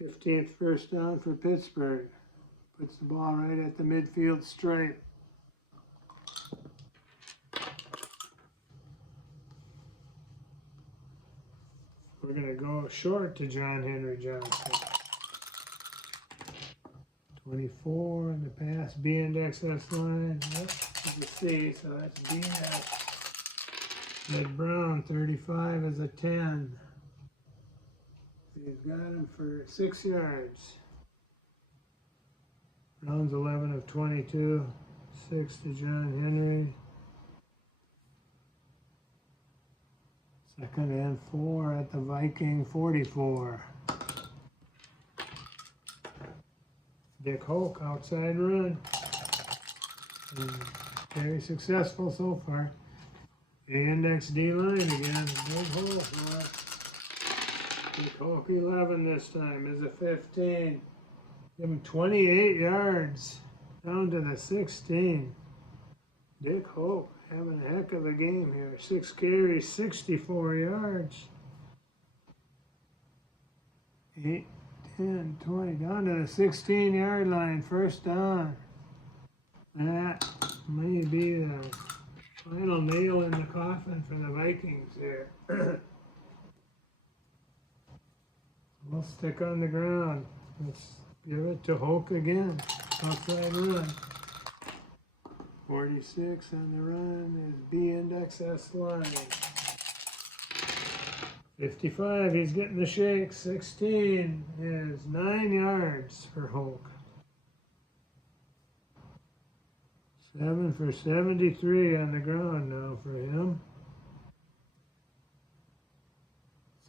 15th first down for Pittsburgh. Puts the ball right at the midfield stripe. We're going to go short to John Henry Johnson. 24 in the pass, B-index S line. Yep, you see, so that's BS. Ed Brown, 35 is a 10. He's got him for 6 yards. Brown's 11 of 22. 6 to John Henry. 2nd and 4 at the Viking 44. Dick Hoke, outside run. And very successful so far. A-index D-line again. Big hole for us. Dick Hoke 11 this time is a 15. Give him 28 yards. Down to the 16. Dick Hoke having a heck of a game here. 6 carries, 64 yards. 8, 10, 20. Down to the 16-yard line. First down. That may be the final nail in the coffin for the Vikings here. We'll stick on the ground. Let's give it to Hoke again. Outside run. 46 on the run is B-index S line. 55, he's getting the shake. 16 is 9 yards for Hoke. 7 for 73 on the ground now for him.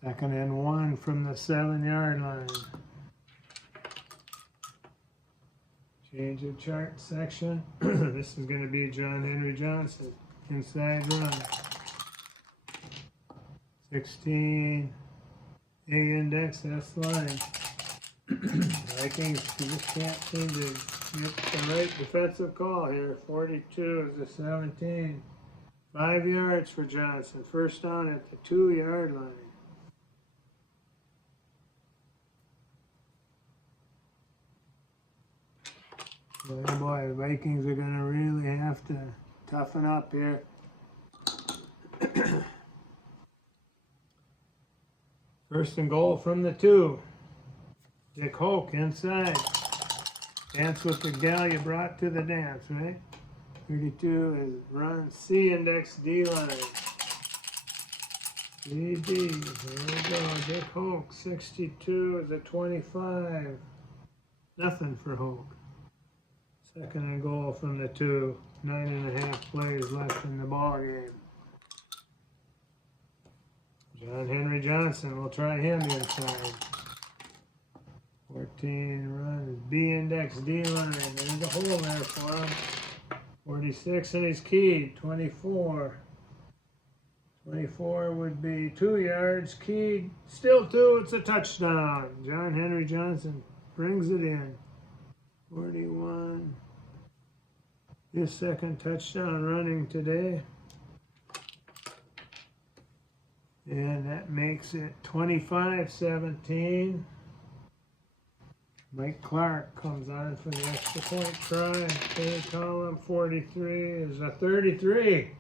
2nd and 1 from the 7-yard line. Change of chart section. This is going to be John Henry Johnson. Inside run. 16. A-index S line. Vikings just can't seem to get the right defensive call here. 42 is a 17. 5 yards for Johnson. First down at the 2-yard line. Boy, oh boy, the Vikings are going to really have to toughen up here. First and goal from the 2. Dick Hoke inside. Dance with the gal you brought to the dance, right? 32 is run C-index D-line. DD, there we go. Dick Hoke, 62 is a 25. Nothing for Hoke. 2nd and goal from the 2. 9.5 plays left in the ball game. John Henry Johnson will try him inside. 14 runs, B-index D-line. There's a hole there for him. 46 and he's keyed. 24. 24 would be 2 yards. Keyed. Still 2. It's a touchdown. John Henry Johnson brings it in. 41. His 2nd touchdown running today. And that makes it 25-17. Mike Clark comes on for the extra point try. Third column, 43 is a 33.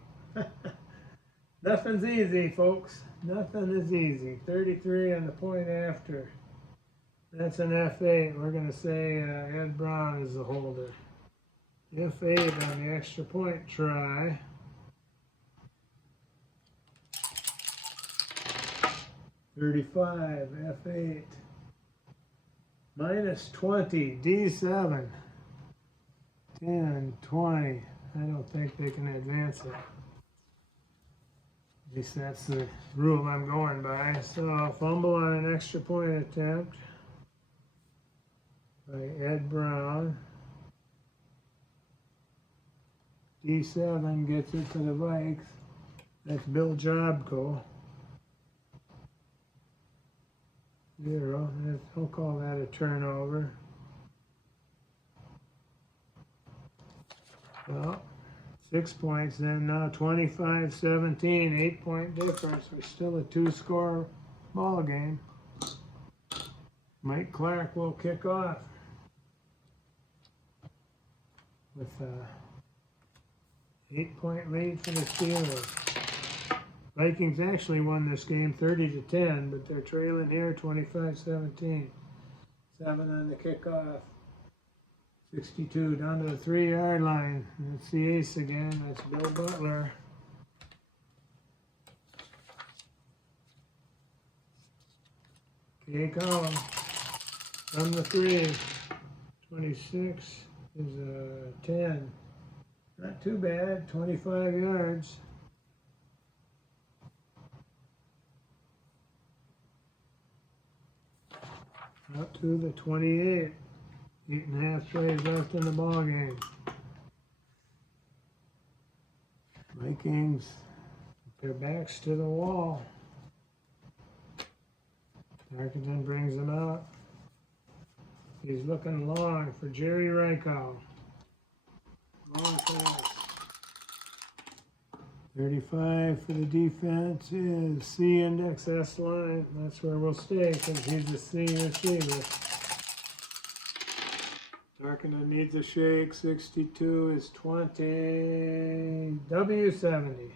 Nothing's easy, folks. Nothing is easy. 33 on the point after. That's an F8. We're going to say Ed Brown is the holder. F8 on the extra point try. .35, F8. Minus 20, D7. 10, 20. I don't think they can advance it. At least that's the rule I'm going by. So fumble on an extra point attempt by Ed Brown. D7 gets it to the Vikes. That's Bill Jobko. 0. I'll call that a turnover. Well, 6 points then now, 25-17, 8-point difference. We're still a 2-score ball game. Mike Clark will kick off with a 8-point lead for the Steelers. Vikings actually won this game 30-10, but they're trailing here 25-17. 7 on the kickoff. 62 down to the 3-yard line. That's the ace again. That's Bill Butler. K. Collins from the 3. 26 is a 10. Not too bad. 25 yards. Out to the 28. 8.5 plays left in the ball game. Vikings, their backs to the wall. Tarkenton brings them out. He's looking long for Jerry Reichow. Long pass. 35 for the defense is C index S line. That's where we'll stay because he's the C receiver. Tarkenton needs a shake. 62 is 20. W70.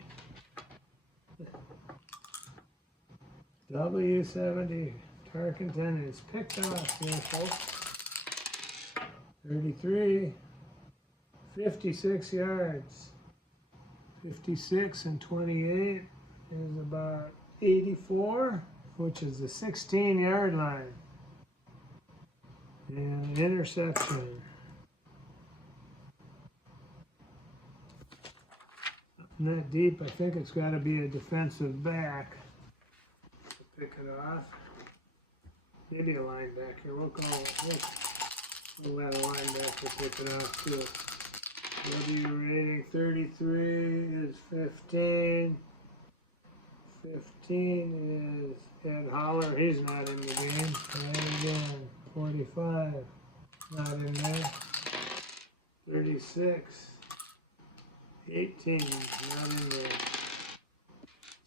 W70. Tarkenton is picked off here, folks. 33. 56 yards. 56 and 28 is about 84, which is the 16-yard line. And interception. Not deep. I think it's got to be a defensive back to pick it off. Maybe a linebacker. We'll call it. We'll let a linebacker pick it off too. W rating 33 is 15. 15 is Ed Holler. He's not in the game. And again, 45. Not in there. 36. 18. Not in there.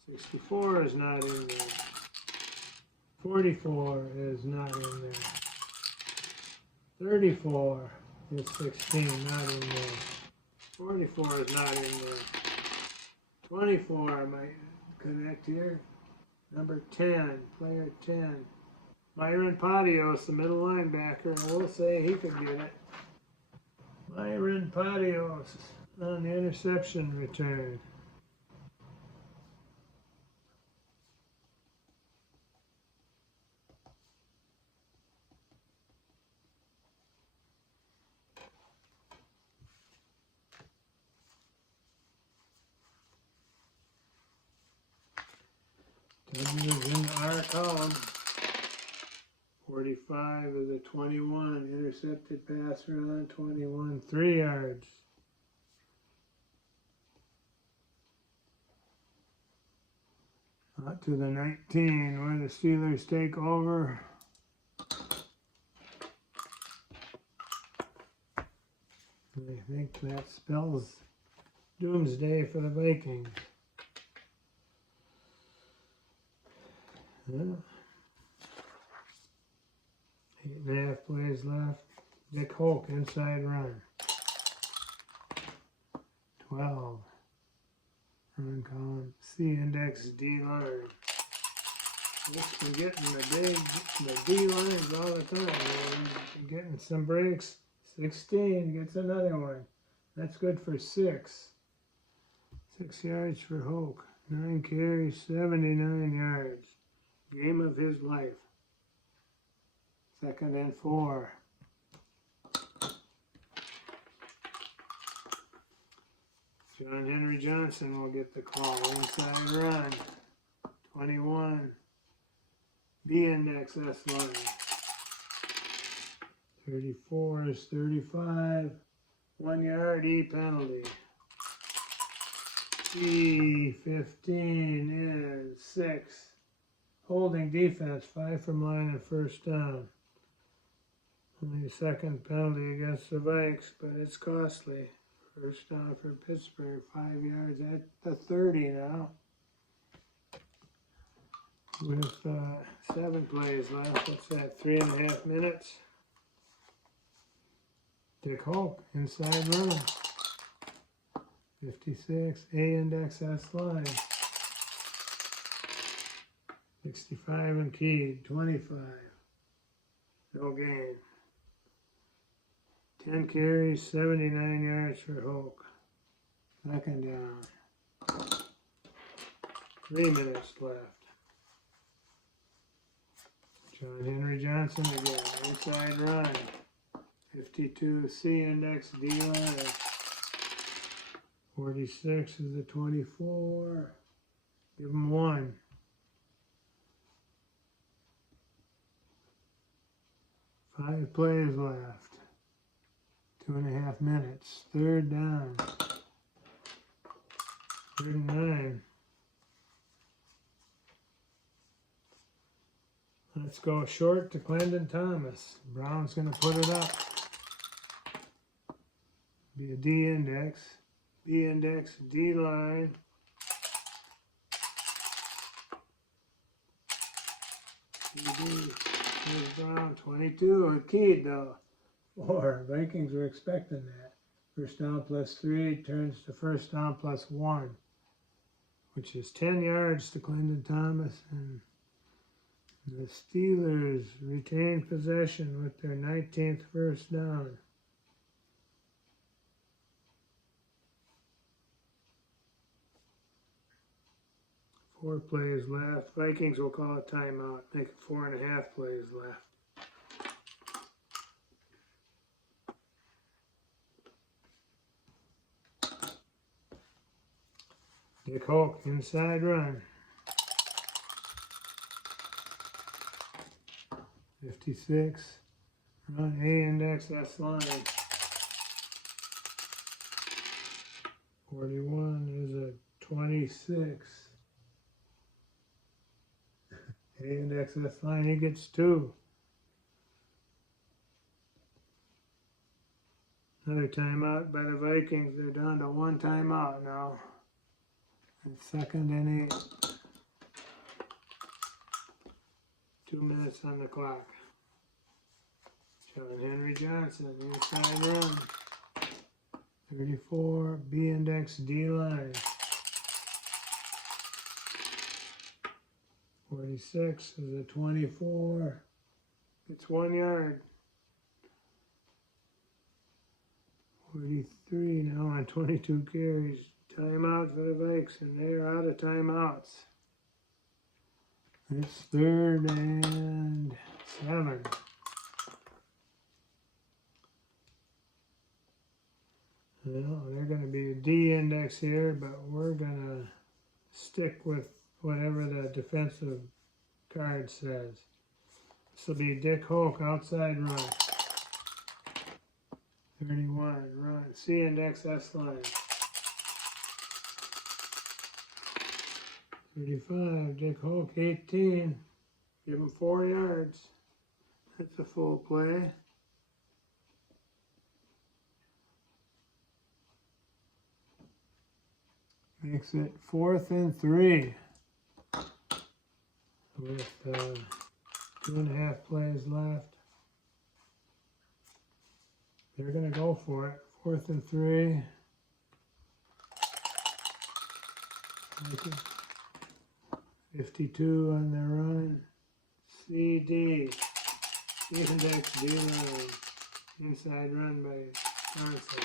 64 is not in there. 44 is not in there. 34 is 16. Not in there. 44 is not in there. 24, I might connect here. Number 10, player 10. Myron Patios, the middle linebacker, and we'll say he could get it. Myron Patios on the interception return. W is in our column. 45 is a 21. Intercepted pass run, 21. 3 yards. Out to the 19 where the Steelers take over. I think that spells doomsday for the Vikings. Yeah. 8.5 plays left. Dick Hoke inside run. 12. Run column. C index D line. Just been getting the D lines all the time. Been getting some breaks. 16 gets another one. That's good for 6. 6 yards for Hoke. 9 carries, 79 yards. Game of his life. 2nd and 4. John Henry Johnson will get the call. Inside run. 21. B index S line. 34 is 35. 1 yard E penalty. E 15 is 6. Holding defense, 5 from line and first down. Only a 2nd penalty against the Vikes, but it's costly. First down for Pittsburgh, 5 yards at the 30 now. With 7 plays left. What's that, 3.5 minutes? Dick Hoke, inside run. 56, A index S line. 65 and keyed, 25. No gain. 10 carries, 79 yards for Hoke. 2nd down. 3 minutes left. John Henry Johnson again, inside run. 52, C index D line. 46 is the 24. Give him 1. 5 plays left. 2.5 minutes. 3rd down. 3rd and 9. Let's go short to Clendon Thomas. Brown's going to put it up. Be a D index. B index, D line. CD. Here's Brown, 22. Keyed though. 4. Vikings were expecting that. First down plus 3 turns to first down plus 1, which is 10 yards to Clendon Thomas. And the Steelers retain possession with their 19th first down. Four plays left. Vikings will call a timeout. Make it 4.5 plays left. Dick Hoke, inside run. 56. Run A index S line. 41 is a 26. A index S line, he gets 2. Another timeout by the Vikings. They're down to 1 timeout now. It's 2nd and 8. 2 minutes on the clock. John Henry Johnson, inside run. 34, B index D line. 46 is a 24. It's 1 yard. 43 now on 22 carries. Timeout for the Vikes, and they're out of timeouts. It's 3rd and 7. Well, they're going to be a D index here, but we're going to stick with whatever the defensive card says. This will be Dick Hoke, outside run. 31, run. C index S line. 35, Dick Hoke, 18. Give him 4 yards. That's a full play. Makes it 4th and 3. With 2.5 plays left. They're going to go for it. 4th and 3. 52 on the run. CD. Index D line. Inside run by Johnson.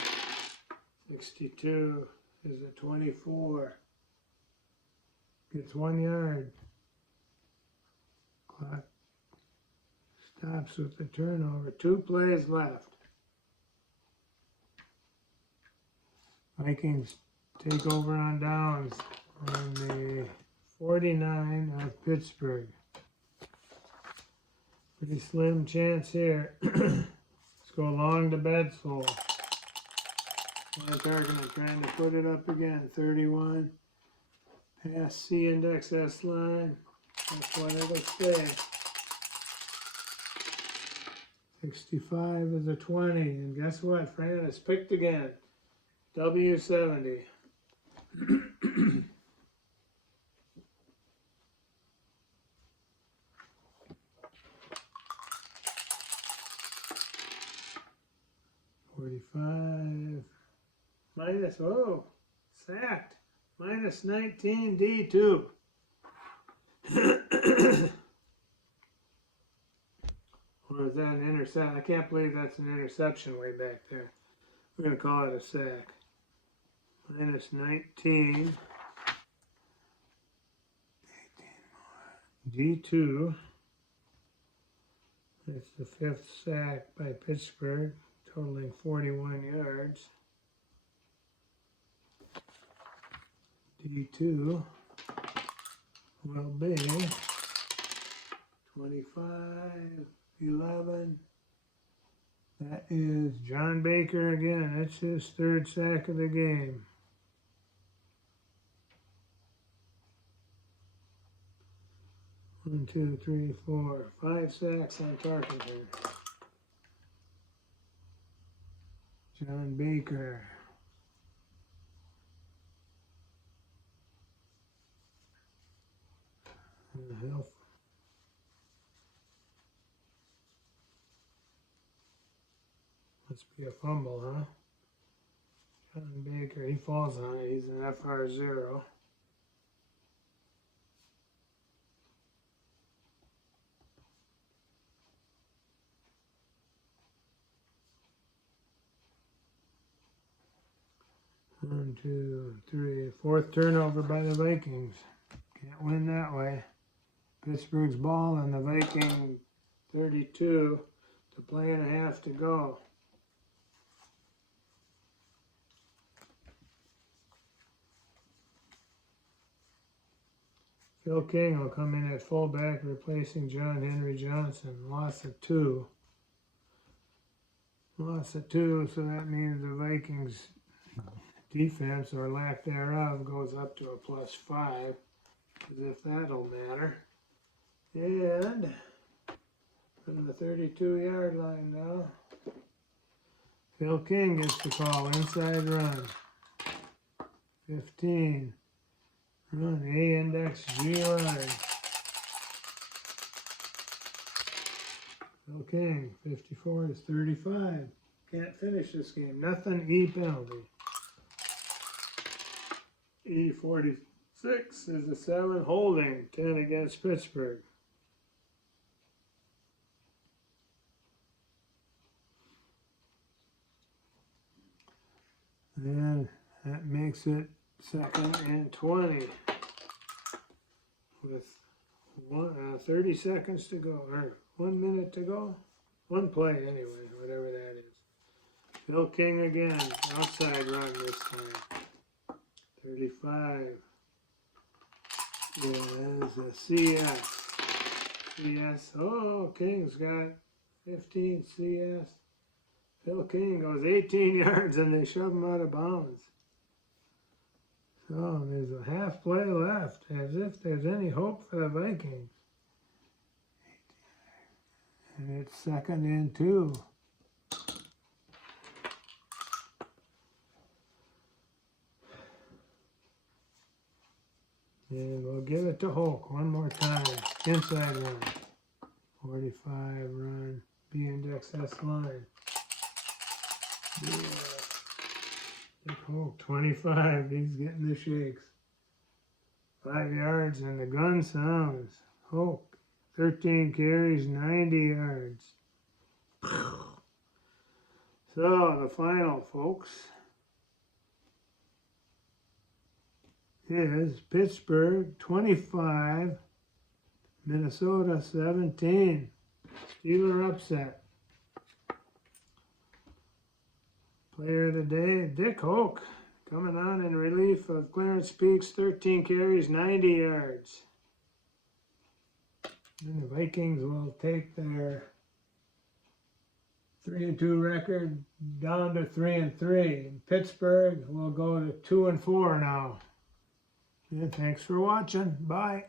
62 is a 24. Gets 1 yard. Clock stops with the turnover. 2 plays left. Vikings take over on downs on the 49 of Pittsburgh. Pretty slim chance here. Let's go along to Bedsole. Targeting trying to put it up again. 31. Pass C index S line. That's what it'll stay. 65 is a 20. And guess what? Fran is picked again. W70. $45. Minus, oh, sacked. Minus 19 D2. Or is that an interception? I can't believe that's an interception way back there. We're going to call it a sack. Minus 19. D2. That's the 5th sack by Pittsburgh, totaling 41 yards. D2 will be 25, 11. That is John Baker again. That's his 3rd sack of the game. One, two, three, 4, 5 sacks on Carpenter. John Baker. Health. Must be a fumble, huh? John Baker, he falls on it. He's an FR0. One, two, three. 4th turnover by the Vikings. Can't win that way. Pittsburgh's ball and the Viking 32 to play and a half to go. Phil King will come in at fullback, replacing John Henry Johnson. Loss of 2. Loss of 2, so that means the Vikings defense, or lack thereof, goes up to a +5, as if that'll matter. And from the 32-yard line now, Phil King gets the call. Inside run. 15. Run A index G line. Phil King, 54 is 35. Can't finish this game. Nothing. E penalty. E46 is a 7 holding. 10 against Pittsburgh. And that makes it 2nd and 20 with 30 seconds to go, or 1 minute to go. 1 play anyway, whatever that is. Phil King again, outside run this time. 35. Yeah, there's a CS. CS. Oh, King's got 15 CS. Phil King goes 18 yards and they shove him out of bounds. So there's a half play left, as if there's any hope for the Vikings. And it's 2nd and 2. And we'll give it to Hulk one more time. Inside run. 45 run. B index S line. Yeah. Hulk 25. He's getting the shakes. 5 yards, and the gun sounds. Hoke, 13 carries, 90 yards. So, the final, folks, is Pittsburgh 25, Minnesota 17. Steeler upset. Player of the day, Dick Hoke, coming on in relief of Clarence Peaks, 13 carries, 90 yards. And the Vikings will take their 3-2 record down to 3-3. Pittsburgh will go to 2-4 now. And thanks for watching. Bye.